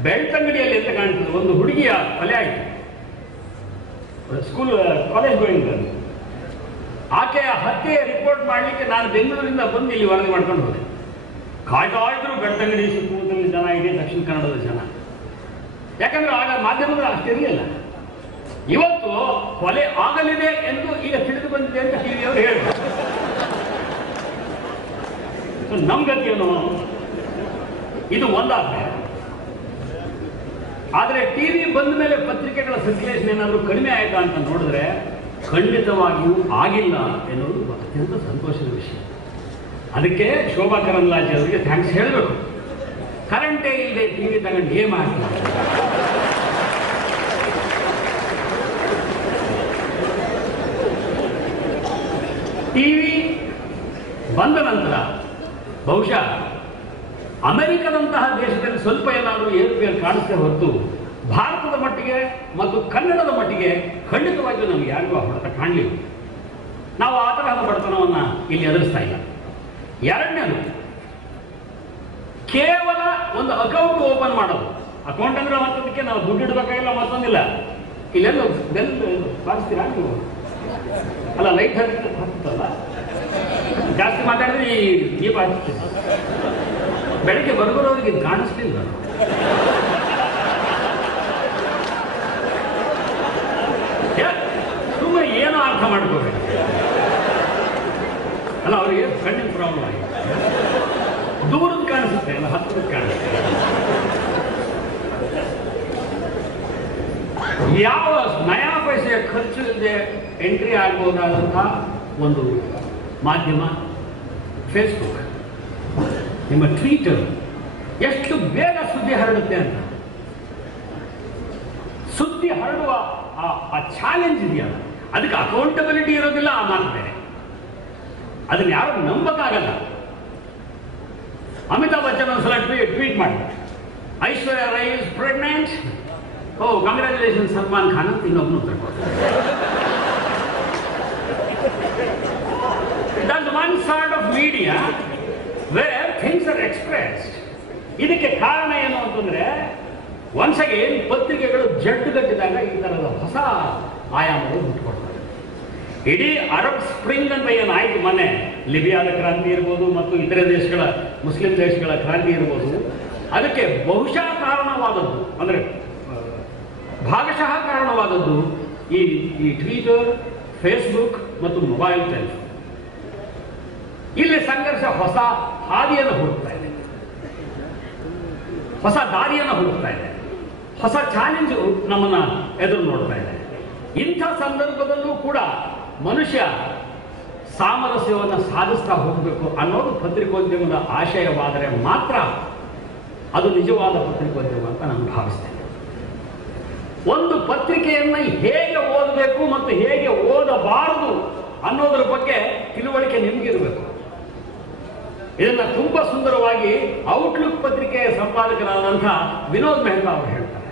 ಬೆಳ್ತಂಗಡಿಯಲ್ಲಿ ಅಂತ ಕಾಣ್ತದೆ, ಒಂದು ಹುಡುಗಿಯ ಕೊಲೆ ಆಯಿತು, ಕಾಲೇಜ್ ಗೋಯಿಂಗ್. ಆಕೆಯ ಹತ್ಯೆ ರಿಪೋರ್ಟ್ ಮಾಡಲಿಕ್ಕೆ ನಾನು ಬೆಂಗಳೂರಿಂದ ಬಂದು ಇಲ್ಲಿ ವರದಿ ಮಾಡ್ಕೊಂಡು ಹೋದೆ. ಕಾಯ್ತಾ ಇದ್ರು ಬೆಳ್ತಂಗಡಿ ಸುತ್ತಮುತ್ತಲಿನ ಜನ, ಇಡೀ ದಕ್ಷಿಣ ಕನ್ನಡದ ಜನ. ಯಾಕಂದ್ರೆ ಆಗ ಮಾಧ್ಯಮಗಳು ಅಷ್ಟಿರಲಿಲ್ಲ. ಇವತ್ತು ಕೊಲೆ ಆಗಲಿದೆ ಎಂದು ಈಗ ತಿಳಿದು ಬಂದಿದೆ ಅಂತ ಟಿವಿಯವರು ಹೇಳ್ತಾರೆ. ನಮ್ಮ ಗತಿಯೇನು? ಇದು ಒಂದಾದ್ರೆ. ಆದರೆ ಟಿವಿ ಬಂದ ಮೇಲೆ ಪತ್ರಿಕೆಗಳ ಸರ್ಕ್ಯುಲೇಷನ್ ಏನಾದರೂ ಕಡಿಮೆ ಆಯ್ತಾ ಅಂತ ನೋಡಿದ್ರೆ ಖಂಡಿತವಾಗಿಯೂ ಆಗಿಲ್ಲ ಎನ್ನುವುದು ಅತ್ಯಂತ ಸಂತೋಷದ ವಿಷಯ. ಅದಕ್ಕೆ ಶೋಭಾ ಕರಂದ್ಲಾಜೆ ಅವರಿಗೆ ಥ್ಯಾಂಕ್ಸ್ ಹೇಳಬೇಕು. ಕರೆಂಟೇ ಇಲ್ಲದೆ ಟಿವಿ ತಗೊಂಡು ಏನ್ ಮಾಡ್ತಾರೆ. ಟಿವಿ ಬಂದ ನಂತರ ಬಹುಶಃ ಅಮೆರಿಕದಂತಹ ದೇಶದಲ್ಲಿ ಸ್ವಲ್ಪ ಏನಾದರೂ ಏರುಪೇರು ಕಾಣಿಸ್ತೇ ಹೊರತು ಭಾರತದ ಮಟ್ಟಿಗೆ ಮತ್ತು ಕನ್ನಡದ ಮಟ್ಟಿಗೆ ಖಂಡಿತವಾಗಿಯೂ ನಮ್ಗೆ ಯಾರಿಗೂ ಹೊಡೆತ ಕಾಣಲಿಲ್ಲ. ನಾವು ಆ ತರಹದ ಬಡತನವನ್ನು ಇಲ್ಲಿ ಎದುರಿಸ್ತಾ ಇಲ್ಲ. ಎರಡನೇದು, ಕೇವಲ ಒಂದು ಅಕೌಂಟ್ ಓಪನ್ ಮಾಡೋದು. ಅಕೌಂಟ್ ಅಂದ್ರೆ ಮತ್ತದಕ್ಕೆ ನಾವು ದುಡ್ಡು ಇಡಬೇಕಾಗಿಲ್ಲ, ಮತ್ತೊಂದಿಲ್ಲ. ಇಲ್ಲೆಲ್ಲ ಬೆಲ್ ಬಾರಿಸ್ತೀರಾ ನೀವು? ಅಲ್ಲ, ಲೈಟ್ ಹತ್ತಲ್ಲ, ಜಾಸ್ತಿ ಮಾತಾಡಿದ್ರೆ ಈ ದೀಪ ಹಚ್ತೀವಿ. ಬೆಳಗ್ಗೆ ಬರ್ಬರೋರಿಗೆ ಇದು ಕಾಣಿಸ್ಲಿಲ್ಲ. ಸುಮ್ಮನೆ ಏನೋ ಅರ್ಥ ಮಾಡ್ಕೋಬೇಕು. ಅಲ್ಲ, ಅವರಿಗೆ ಕಣ್ಣಿನ ಪ್ರಾಬ್ಲಮ್ ಆಗಿದೆ. ದೂರದ ಕಾಣಿಸುತ್ತೆ, ಅಲ್ಲ ಹತ್ತಿರದ ಕಾಣಿಸುತ್ತೆ. ಯಾವ ನಯಾ ಪೈಸೆಯ ಖರ್ಚು ಇಲ್ಲದೆ ಎಂಟ್ರಿ ಆಗಬಹುದಾದಂತಹ ಒಂದು ಮಾಧ್ಯಮ ಫೇಸ್ಬುಕ್. ನಿಮ್ಮ ಟ್ವೀಟರ್ ಎಷ್ಟು ಬೇಗ ಸುದ್ದಿ ಹರಡುತ್ತೆ ಅಂತ. ಸುದ್ದಿ ಹರಡುವ ಆ ಚಾಲೆಂಜ್ ಇದೆಯಲ್ಲ, ಅದಕ್ಕೆ ಅಕೌಂಟಬಿಲಿಟಿ ಇರೋದಿಲ್ಲ. ಆ ಮಾತು ಬೇರೆ, ಅದನ್ನ ಯಾರು ನಂಬಕ್ಕಾಗಲ್ಲ. ಅಮಿತಾಬ್ ಬಚ್ಚನ್ ಒಂದ್ಸಲ ಟ್ವೀಟ್ ಮಾಡಿ, Aishwarya Rai is pregnant, oh congratulation Salman Khan ಅಂತ ಇನ್ನೊಬ್ಬನು ಉತ್ತರ ಕೊಡ್ತಾರೆ. That's one sort of media where things are expressed. ಇದಕ್ಕೆ ಕಾರಣ ಏನು ಅಂತಂದ್ರೆ, ಒನ್ಸ್ ಅಗೇನ್ ಪತ್ರಿಕೆಗಳು ಜಡ್ಡುಗಟ್ಟಿದಾಗ ಈ ತರದ ಹೊಸ ಆಯಾಮಗಳು ಹುಟ್ಟುಕೊಡ್ತಾರೆ. ಇಡೀ ಅರಬ್ ಸ್ಪ್ರಿಂಗ್ ಅಂತ ಏನಾಯ್ತು ಮೊನ್ನೆ, ಲಿಬಿಯಾದ ಕ್ರಾಂತಿ ಇರ್ಬೋದು ಮತ್ತು ಇತರೆ ದೇಶಗಳ ಮುಸ್ಲಿಂ ದೇಶಗಳ ಕ್ರಾಂತಿ ಇರ್ಬೋದು, ಅದಕ್ಕೆ ಬಹುಶಃ ಕಾರಣವಾದದ್ದು ಅಂದರೆ ಭಾಗಶಃ ಕಾರಣವಾದದ್ದು ಈ ಟ್ವಿಟರ್, ಫೇಸ್ಬುಕ್ ಮತ್ತು ಮೊಬೈಲ್ ಟೆಲಿಫೋನ್. ಇಲ್ಲಿ ಸಂಘರ್ಷ ಹೊಸ ಹಾದಿಯನ್ನು ಹುಡುಕ್ತಾ ಇದೆ, ಹೊಸ ದಾರಿಯನ್ನು ಹುಡುಕ್ತಾ ಇದೆ, ಹೊಸ ಚಾಲೆಂಜು ನಮ್ಮನ್ನ ಎದುರು ನೋಡ್ತಾ ಇದೆ. ಇಂಥ ಸಂದರ್ಭದಲ್ಲೂ ಕೂಡ ಮನುಷ್ಯ ಸಾಮರಸ್ಯವನ್ನು ಸಾಧಿಸ್ತಾ ಹೋಗಬೇಕು ಅನ್ನೋದು ಪತ್ರಿಕೋದ್ಯಮದ ಆಶಯವಾದರೆ ಮಾತ್ರ ಅದು ನಿಜವಾದ ಪತ್ರಿಕೋದ್ಯಮ ಅಂತ ನಾನು ಭಾವಿಸ್ತೇನೆ. ಒಂದು ಪತ್ರಿಕೆಯನ್ನು ಹೇಗೆ ಓದಬೇಕು ಮತ್ತು ಹೇಗೆ ಓದಬಾರದು ಅನ್ನೋದರ ಬಗ್ಗೆ ತಿಳುವಳಿಕೆ ನಿಮಗಿರಬೇಕು. ಇದನ್ನ ತುಂಬಾ ಸುಂದರವಾಗಿ ಔಟ್ಲುಕ್ ಪತ್ರಿಕೆಯ ಸಂಪಾದಕರಾದಂತಹ ವಿನೋದ್ ಮೆಹ್ತಾ ಅವರು ಹೇಳ್ತಾರೆ,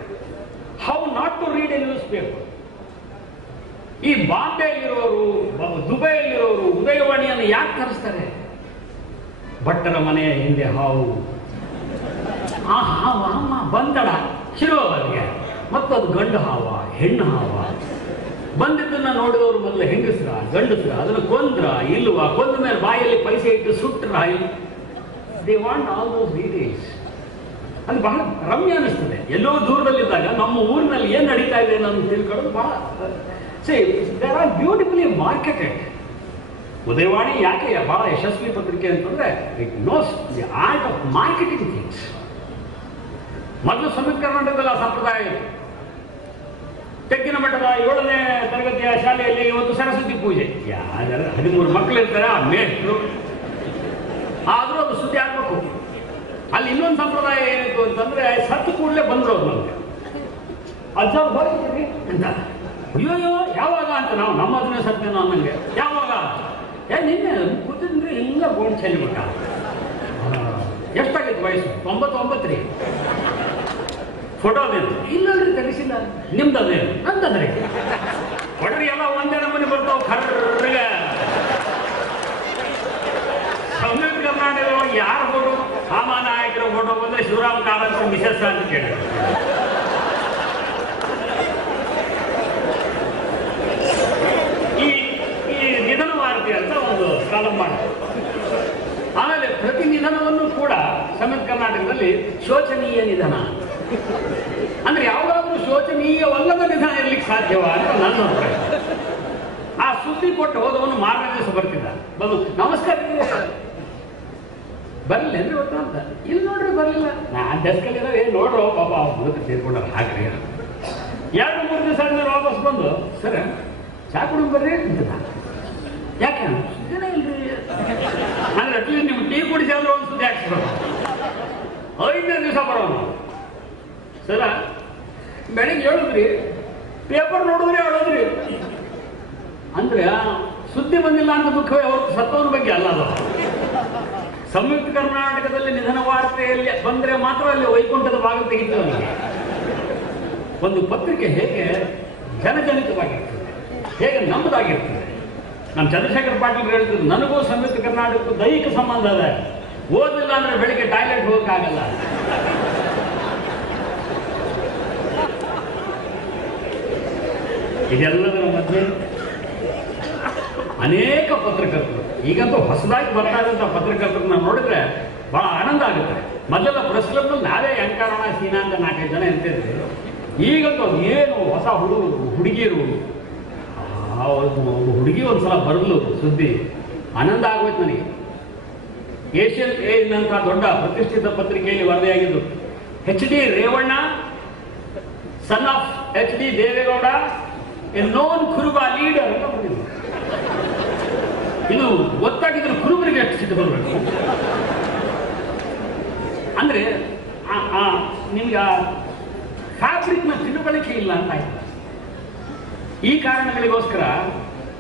how not to read a newspaper. ಈ ಬಾಂಬೆಯಲ್ಲಿರೋರು, ದುಬೈಯಲ್ಲಿರೋರು ಉದಯವಾಣಿಯನ್ನು ಯಾಕೆ ತರಿಸ್ತಾರೆ? ಭಟ್ಟರ ಮನೆಯ ಹಿಂದೆ ಹಾವು, ಆ ಹಾವು ಅಮ್ಮ ಬಂದಳ ಶಿರೋವರಿಗೆ, ಮತ್ತದು ಗಂಡು ಹಾವ ಹೆಣ್ಣು ಹಾವ, ಬಂದಿದ್ದನ್ನ ನೋಡಿದವರು ಮೊದಲು ಹೆಂಗಸ್ರ ಗಂಡಸ್ರ, ಅದನ್ನು ಕೊಂದ್ರ ಇಲ್ವಾ, ಕೊಂದ ಮೇಲೆ ಬಾಯಲ್ಲಿ ಪೈಸೆ ಇಟ್ಟು ಸುಟ್ರ, they want all those details. ಅದು ಬಹಳ ರಮ್ಯ ಅನಿಸ್ತದೆ. ಎಲ್ಲೋ ದೂರದಲ್ಲಿದ್ದಾಗ ನಮ್ಮ ಊರಿನಲ್ಲಿ ಏನು ನಡೀತಾ ಇದೆ ಅನ್ನೋದು ತಿಳ್ಕೊಳ್ಳೋದು ಬಹಳ there are beautifully marketed. Udayavani ಯಾಕೆ ಬಹಳ ಯಶಸ್ವಿ ಪತ್ರಿಕೆ ಅಂತಂದ್ರೆ it knows the art of marketing things. ಮೊದಲು ಸಂಯುಕ್ತ ಕರ್ನಾಟಕದಲ್ಲಿ ಆ ಸಂಪ್ರದಾಯ ಇತ್ತು. ತೆಗ್ಗಿನ ಮಠದ 7ನೇ ತರಗತಿಯ ಶಾಲೆಯಲ್ಲಿ ಇವತ್ತು ಸರಸ್ವತಿ ಪೂಜೆ, 13 ಮಕ್ಕಳು ಇರ್ತಾರೆ, ಆ ಮೇಷ್ಟ್ರು, ಆದರೂ ಅದು ಸುದ್ದಿ ಆಗ್ಬೇಕು. ಅಲ್ಲಿ ಇನ್ನೊಂದು ಸಂಪ್ರದಾಯ ಏನಿತ್ತು ಅಂತಂದ್ರೆ, ಸತ್ತು ಕೂಡಲೇ ಬಂದ್ರು ಅವ್ರು ನಮಗೆ, ಅಜ್ಜ ಹೋಗಿದ್ದೀರಿ ಅಂತ, ಅಯ್ಯೋಯ್ಯೋ ಯಾವಾಗ ಅಂತ ನಾವು ನಮ್ಮ ಅದನ್ನೇ ಸತ್ತೇನೋ ಅನ್ನಂಗೆ, ಯಾವಾಗ ನಿನ್ನೆ ಕೂತಿದ್ರೆ ಹಿಂಗ ಗೋಣ್ ಚೆಲ್ಲಿ ಮಠ ಎಷ್ಟಾಗಿತ್ತು ವಯಸ್ಸು? 99 ರೀ. ಫೋಟೋ ಅದೇನು? ಇಲ್ಲಲ್ರಿ, ತೆಗಿಸಿಲ್ಲ. ನಿಮ್ದು ಅದೇನು? ನಂದದ್ರಿ. ಹೊಡ್ರಿ ಎಲ್ಲ ಒಂದೇ ನಮೂನಿ ಬರ್ತಾವ ಕರ್ರಗ. ಸಂಯುಕ್ತ ಕರ್ನಾಟಕದೊಳಗೆ ಯಾರ ಫೋಟೋ? ನಾಯಕರ ಫೋಟೋ ಬಂದ್ರೆ ಶಿವರಾಮ ಕಾರಂತ ಮಿಸಸ್ ಅಂತ ಕೇಳಿದ್ರು. ಈ ನಿಧನ ವಾರ್ತೆ ಅಂತ ಒಂದು ಕಾಲಂ ಮಾಡಿ, ಆಮೇಲೆ ಪ್ರತಿ ನಿಧನವನ್ನು ಕೂಡ ಸಂಯುಕ್ತ ಕರ್ನಾಟಕದಲ್ಲಿ ಶೋಚನೀಯ ನಿಧನ ಅಂದ್ರೆ ಯಾವುದಾದ್ರೂ ಶೋಚನೀಯವಲ್ಲದ ನಿಧನ ಇರ್ಲಿಕ್ಕೆ ಸಾಧ್ಯವ ಅಂತ ನನ್ನ ಅಭಿಪ್ರಾಯ. ಆ ಸುದ್ದಿ ಕೊಟ್ಟು ಹೋದವನು ಮಾರನೇ ದಿವಸ ಬರ್ತಿದ್ದ, ಬಂದು ನಮಸ್ಕಾರ ಬರಲಿಲ್ಲ ಅಂದ್ರೆ ಗೊತ್ತಾ ಅಂತ. ಇಲ್ಲಿ ನೋಡ್ರಿ ಬರಲಿಲ್ಲ, ನಾನು ಡೆಸ್ಕಲ್ಲಿ ಏನು ನೋಡ್ರೋ ಪಾಪ ಮುದುಕ ಸೇರ್ಕೊಂಡ್ರ ಹಾಕ್ರಿ. 2-3 ದಿವಸ ಆದ್ಮೇಲೆ ವಾಪಸ್ ಬಂದು, ಸರ್ ಚಾ ಕುಡಿದು ಬರ್ರಿ ಅಂತಿದ್ದ. ಯಾಕೆ ಸುದ್ದಿನೇ ಇಲ್ರಿ ಅಂದ್ರೆ ಅಟ್ಲೀಸ್ಟ್ ನೀವು ಟೀ ಕುಡಿಸಿ ಅಂದ್ರೆ ಒಂದು ಸುದ್ದಿ ಹಾಕ್ಸ್ಬೇಕು. 5ನೇ ದಿವಸ ಬರೋನು, ಸರ ಬೆಳಿಗ್ಗೆ ಹೇಳಿದ್ರಿ, ಪೇಪರ್ ನೋಡಿದ್ರಿ ಹೇಳೋದ್ರಿ ಅಂದ್ರೆ ಸುದ್ದಿ ಬಂದಿಲ್ಲ ಅಂತ ದುಃಖವೇ ಅವ್ರ ಸತ್ತವನ ಬಗ್ಗೆ ಅಲ್ಲ. ಅದು ಸಂಯುಕ್ತ ಕರ್ನಾಟಕದಲ್ಲಿ ನಿಧನ ವಾರ್ತೆಯಲ್ಲಿ ಬಂದ್ರೆ ಮಾತ್ರ ಅಲ್ಲಿ ವೈಕುಂಠದ ಭಾಗ ತೆಗಿತು. ಅವನಿಗೆ ಒಂದು ಪತ್ರಿಕೆ ಹೇಗೆ ಜನಜನಿತವಾಗಿರ್ತದೆ, ಹೇಗೆ ನಮ್ಮದಾಗಿರ್ತದೆ. ನಮ್ಮ ಚಂದ್ರಶೇಖರ್ ಪಾಟೀಲ್ ಹೇಳ್ತಿದ್ರು, ನನಗೂ ಸಂಯುಕ್ತ ಕರ್ನಾಟಕಕ್ಕೂ ದೈಹಿಕ ಸಂಬಂಧ ಅದ, ಓದಿಲ್ಲ ಅಂದ್ರೆ ಬೆಳಿಗ್ಗೆ ಟಾಯ್ಲೆಟ್ ಹೋಗಕ್ಕಾಗಲ್ಲ. ಇದೆಲ್ಲದರ ಮಧ್ಯೆ ಅನೇಕ ಪತ್ರಕರ್ತರು, ಈಗಂತೂ ಹೊಸದಾಗಿ ಬರ್ತಾ ಇದ್ದಂಥ ಪತ್ರಕರ್ತರನ್ನ ನೋಡಿದ್ರೆ ಬಹಳ ಆನಂದ ಆಗುತ್ತೆ. ಮೊದಲ ಪ್ರೆಸ್ ಕ್ಲಬ್ನಲ್ಲಿ ನಾವೇ ಯಂಕಾರಣ ಸೀನಾ ಅಂತ 4-5 ಜನ ಇರ್ತಿದ್ವಿ. ಈಗಂತೂ ಏನು ಹೊಸ ಹುಡುಗಿಯರು, ಹುಡುಗಿ ಒಂದ್ಸಲ ಬರಲು ಸುದ್ದಿ ಆನಂದ ಆಗೋಯ್ತು ನನಗೆ. ಏಷ್ಯನ್ ಏಜ್ ಅಂತ ದೊಡ್ಡ ಪ್ರತಿಷ್ಠಿತ ಪತ್ರಿಕೆಯಲ್ಲಿ ವರದಿಯಾಗಿದ್ದು, HD Revanna son of HD Deve Gowda a known Kuruba leader ಅಂತ ಬಂದಿದ್ರು. ಇದು ಗೊತ್ತಾಗಿದ್ರೆ ಕುರುಬರಿಗೆ ಎಷ್ಟು ಸಿಟ್ಟು ಬರಬೇಕು ಅಂದ್ರೆ ನಿಮ್ಗೆ ಫ್ಯಾಬ್ರಿಕ್ನ ತಿಳುವಳಿಕೆ ಇಲ್ಲ ಅಂತ ಆಯ್ತು. ಈ ಕಾರಣಗಳಿಗೋಸ್ಕರ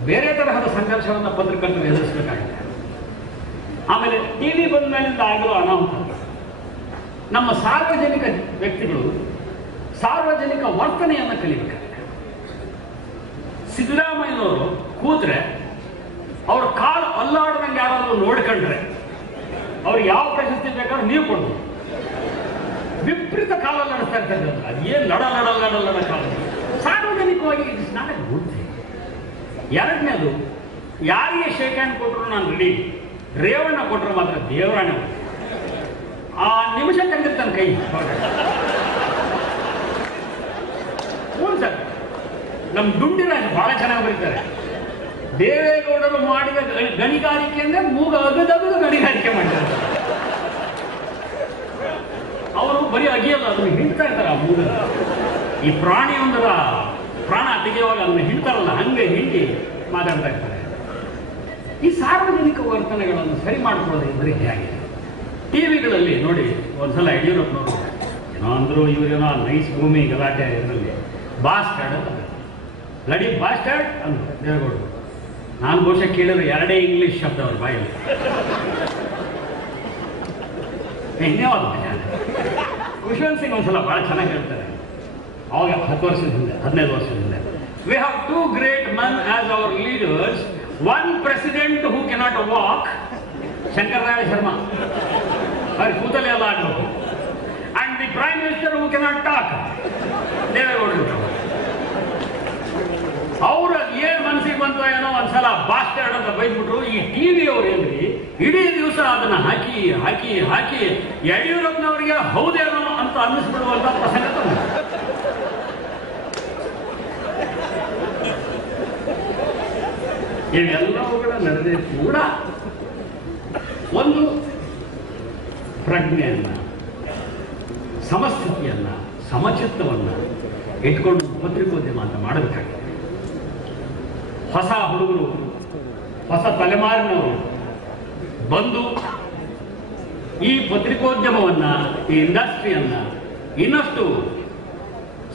ಬೇರೆ ತರಹದ ಸಂಘರ್ಷವನ್ನು ಪತ್ರಕರ್ತರು ಎದುರಿಸಬೇಕಾಗುತ್ತೆ. ಆಮೇಲೆ ಟಿವಿ ಬಂದ ಮೇಲಿಂದ ಆಗಿರೋ ಅನಾಹುತ, ನಮ್ಮ ಸಾರ್ವಜನಿಕ ವ್ಯಕ್ತಿಗಳು ಸಾರ್ವಜನಿಕ ವರ್ತನೆಯನ್ನು ಕಲಿಬೇಕಾಗುತ್ತೆ. ಸಿದ್ದರಾಮಯ್ಯನವರು ಕೂತ್ರೆ ಅವ್ರ ಕಾಲು ಅಲ್ಲಾಡ್ದಂಗೆ ಯಾರಾದರೂ ನೋಡ್ಕೊಂಡ್ರೆ ಅವ್ರಿಗೆ ಯಾವ ಪ್ರಶಸ್ತಿ ಬೇಕಾದ್ರೂ ನೀವು ಕೊಡ್ಬೋದು. ವಿಪರೀತ ಕಾಲಲ್ಲಿ ನಡೆಸ್ತಾ ಇರ್ತಾರೆ, ಅದೇನು ಲಡ ಕಾಲ ಸಾರ್ವಜನಿಕವಾಗಿ it's not A good thing. ಎರಡನೇದು, ಯಾರಿಗೆ ಶೇಕ್ ಹ್ಯಾಂಡ್ ಕೊಟ್ಟರು ನಾನು ರೆಡಿ, ರೇವಣ್ಣ ಕೊಟ್ಟರು ಮಾತ್ರ ದೇವರಾಣ ಆ ನಿಮಿಷ ತೆಗೆದಿರ್ತಾನೆ ಕೈ. ಹ್ಞೂ ಸರ್, ನಮ್ಮ ಡುಂಡಿರಾಜ್ ಬಹಳ ಚೆನ್ನಾಗಿ ಬರೀತಾರೆ. ದೇವೇಗೌಡರು ಮಾಡಿದ ಗಣಿಗಾರಿಕೆ ಅಂದ್ರೆ ಮೂಗ ಅಗದಗದು ಗಣಿಗಾರಿಕೆ ಮಾಡಿದ್ದಾರೆ. ಅವರು ಬರೀ ಅಗಿಯಲ್ಲ, ಅದನ್ನು ಹಿಂಡ್ತಾ ಇರ್ತಾರೆ. ಆ ಮೂಗ ಈ ಪ್ರಾಣಿಯೊಂದರ ಪ್ರಾಣ ತೆಗೆಯುವಾಗ ಅದನ್ನು ಹಿಂಡ್ತಾರಲ್ಲ, ಹಂಗೆ ಹಿಂಡಿ ಮಾತಾಡ್ತಾ ಇರ್ತಾರೆ. ಈ ಸಾರ್ವಜನಿಕ ವರ್ತನೆಗಳನ್ನು ಸರಿ ಮಾಡ್ಕೊಳ್ಳೋದು ಹೇಗೆ? ಟಿವಿಗಳಲ್ಲಿ ನೋಡಿ, ಒಂದ್ಸಲ ಯಡಿಯೂರಪ್ಪನವರು ಏನೋ ಅಂದ್ರು, ಇವರೇನೋ ನೈಸ್ ಭೂಮಿ ಗಲಾಟೆ ಇದರಲ್ಲಿ ಬಾಸ್ಟರ್ಡ್ ಅಂತ, ಬ್ಲಡಿ ಬಾಸ್ಟರ್ಡ್ ಅಂದ್ರು ದೇವೇಗೌಡರು. ನಾನು ಬಹುಶಃ ಕೇಳಿದ್ರೆ 2 ಇಂಗ್ಲಿಷ್ ಶಬ್ದ ಅವ್ರ ಬಾಯಲ್ಲಿ. ಧನ್ಯವಾದ. ಖುಷ್ವಂತ್ ಸಿಂಗ್ ಒಂದ್ಸಲ ಬಹಳ ಚೆನ್ನಾಗಿ ಹೇಳ್ತಾರೆ, ಅವಾಗ 10 ವರ್ಷದ ಹಿಂದೆ, 15 ವರ್ಷದ ಹಿಂದೆ, we have 2 great men as our leaders, one president who cannot walk, Shankararaya Sharma, ಅವ್ರಿಗೆ ಕೂತಲ್ಲಿ ಎಲ್ಲ ಆಗಬೇಕು, and the prime minister who cannot talk, ದೇವೇಗೌಡರು. ಅವ್ರು ಏನ್ ಮನಸ್ಸಿಗೆ ಬಂತ ಏನೋ ಒಂದ್ಸಲ ಬಾಸ್ಟರ್ಡ್ ಅಂತ ಬೈದ್ಬಿಟ್ರು. ಈ ಟಿವಿ ಅವ್ರು ಏನ್ರಿ ಇಡೀ ದಿವಸ ಅದನ್ನ ಹಾಕಿ ಹಾಕಿ ಹಾಕಿ ಯಡಿಯೂರಪ್ಪನವರಿಗೆ ಹೌದೇನೋ ಅಂತ ಅನ್ನಿಸ್ಬಿಡುವಂತ ಪ್ರಸಂಗ ತಂದ. ಇವೆಲ್ಲವುಗಳ ನಡುವೆ ಕೂಡ ಒಂದು ಪ್ರಜ್ಞೆಯನ್ನ, ಸಮಸ್ಥಿತಿಯನ್ನ, ಸಮಚಿತ್ತವನ್ನ ಇಟ್ಕೊಂಡು ಪತ್ರಿಕೋದ್ಯಮ ಅಂತ ಮಾಡಬೇಕಾಗಿದೆ. ಹೊಸ ಹುಡುಗರು, ಹೊಸ ತಲೆಮಾರಿನವರು ಬಂದು ಈ ಪತ್ರಿಕೋದ್ಯಮವನ್ನ, ಈ ಇಂಡಸ್ಟ್ರಿಯನ್ನ ಇನ್ನಷ್ಟು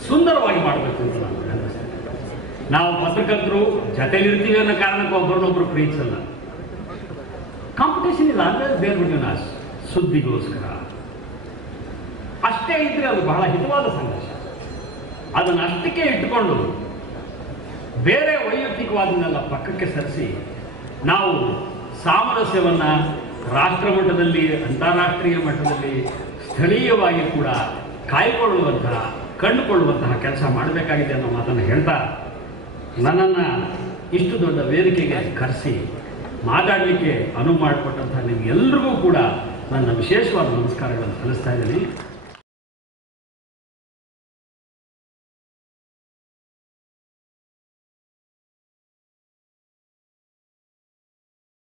ಸುಂದರವಾಗಿ ಮಾಡಬೇಕು ಅಂತ ನಾನು ಹೇಳ್ತೇನೆ. ನಾವು ಪತ್ರಕರ್ತರು ಜೊತೆಲಿರ್ತೀವಿ ಅನ್ನೋ ಕಾರಣಕ್ಕೆ ಒಬ್ಬರನ್ನೊಬ್ರು ಪ್ರೀತಿಸಲ್ಲ. Competition is always there between us. ಸುದ್ದಿಗೋಸ್ಕರ ಅಷ್ಟೇ ಇದ್ರೆ ಅದು ಬಹಳ ಹಿತವಾದ ಸಂಘರ್ಷ. ಅದನ್ನು ಅಷ್ಟಕ್ಕೆ ಇಟ್ಟುಕೊಂಡು ಬೇರೆ ವೈಯಕ್ತಿಕವಾದನ್ನೆಲ್ಲ ಪಕ್ಕಕ್ಕೆ ಸರಿಸಿ ನಾವು ಸಾಮರಸ್ಯವನ್ನು ರಾಷ್ಟ್ರ ಮಟ್ಟದಲ್ಲಿ, ಅಂತಾರಾಷ್ಟ್ರೀಯ ಮಟ್ಟದಲ್ಲಿ, ಸ್ಥಳೀಯವಾಗಿ ಕೂಡ ಕಾಯ್ಕೊಳ್ಳುವಂತಹ, ಕಂಡುಕೊಳ್ಳುವಂತಹ ಕೆಲಸ ಮಾಡಬೇಕಾಗಿದೆ ಅನ್ನೋ ಮಾತನ್ನು ಹೇಳ್ತಾ, ನನ್ನನ್ನು ಇಷ್ಟು ದೊಡ್ಡ ವೇದಿಕೆಗೆ ಕರೆಸಿ ಮಾತಾಡಲಿಕ್ಕೆ ಅನುವು ಮಾಡಿಕೊಟ್ಟಂತಹ ನಿಮಗೆಲ್ಲರಿಗೂ ಕೂಡ ನನ್ನ ವಿಶೇಷವಾದ ನಮಸ್ಕಾರಗಳನ್ನು ಸಲ್ಲಿಸ್ತಾ ಇದ್ದೀನಿ.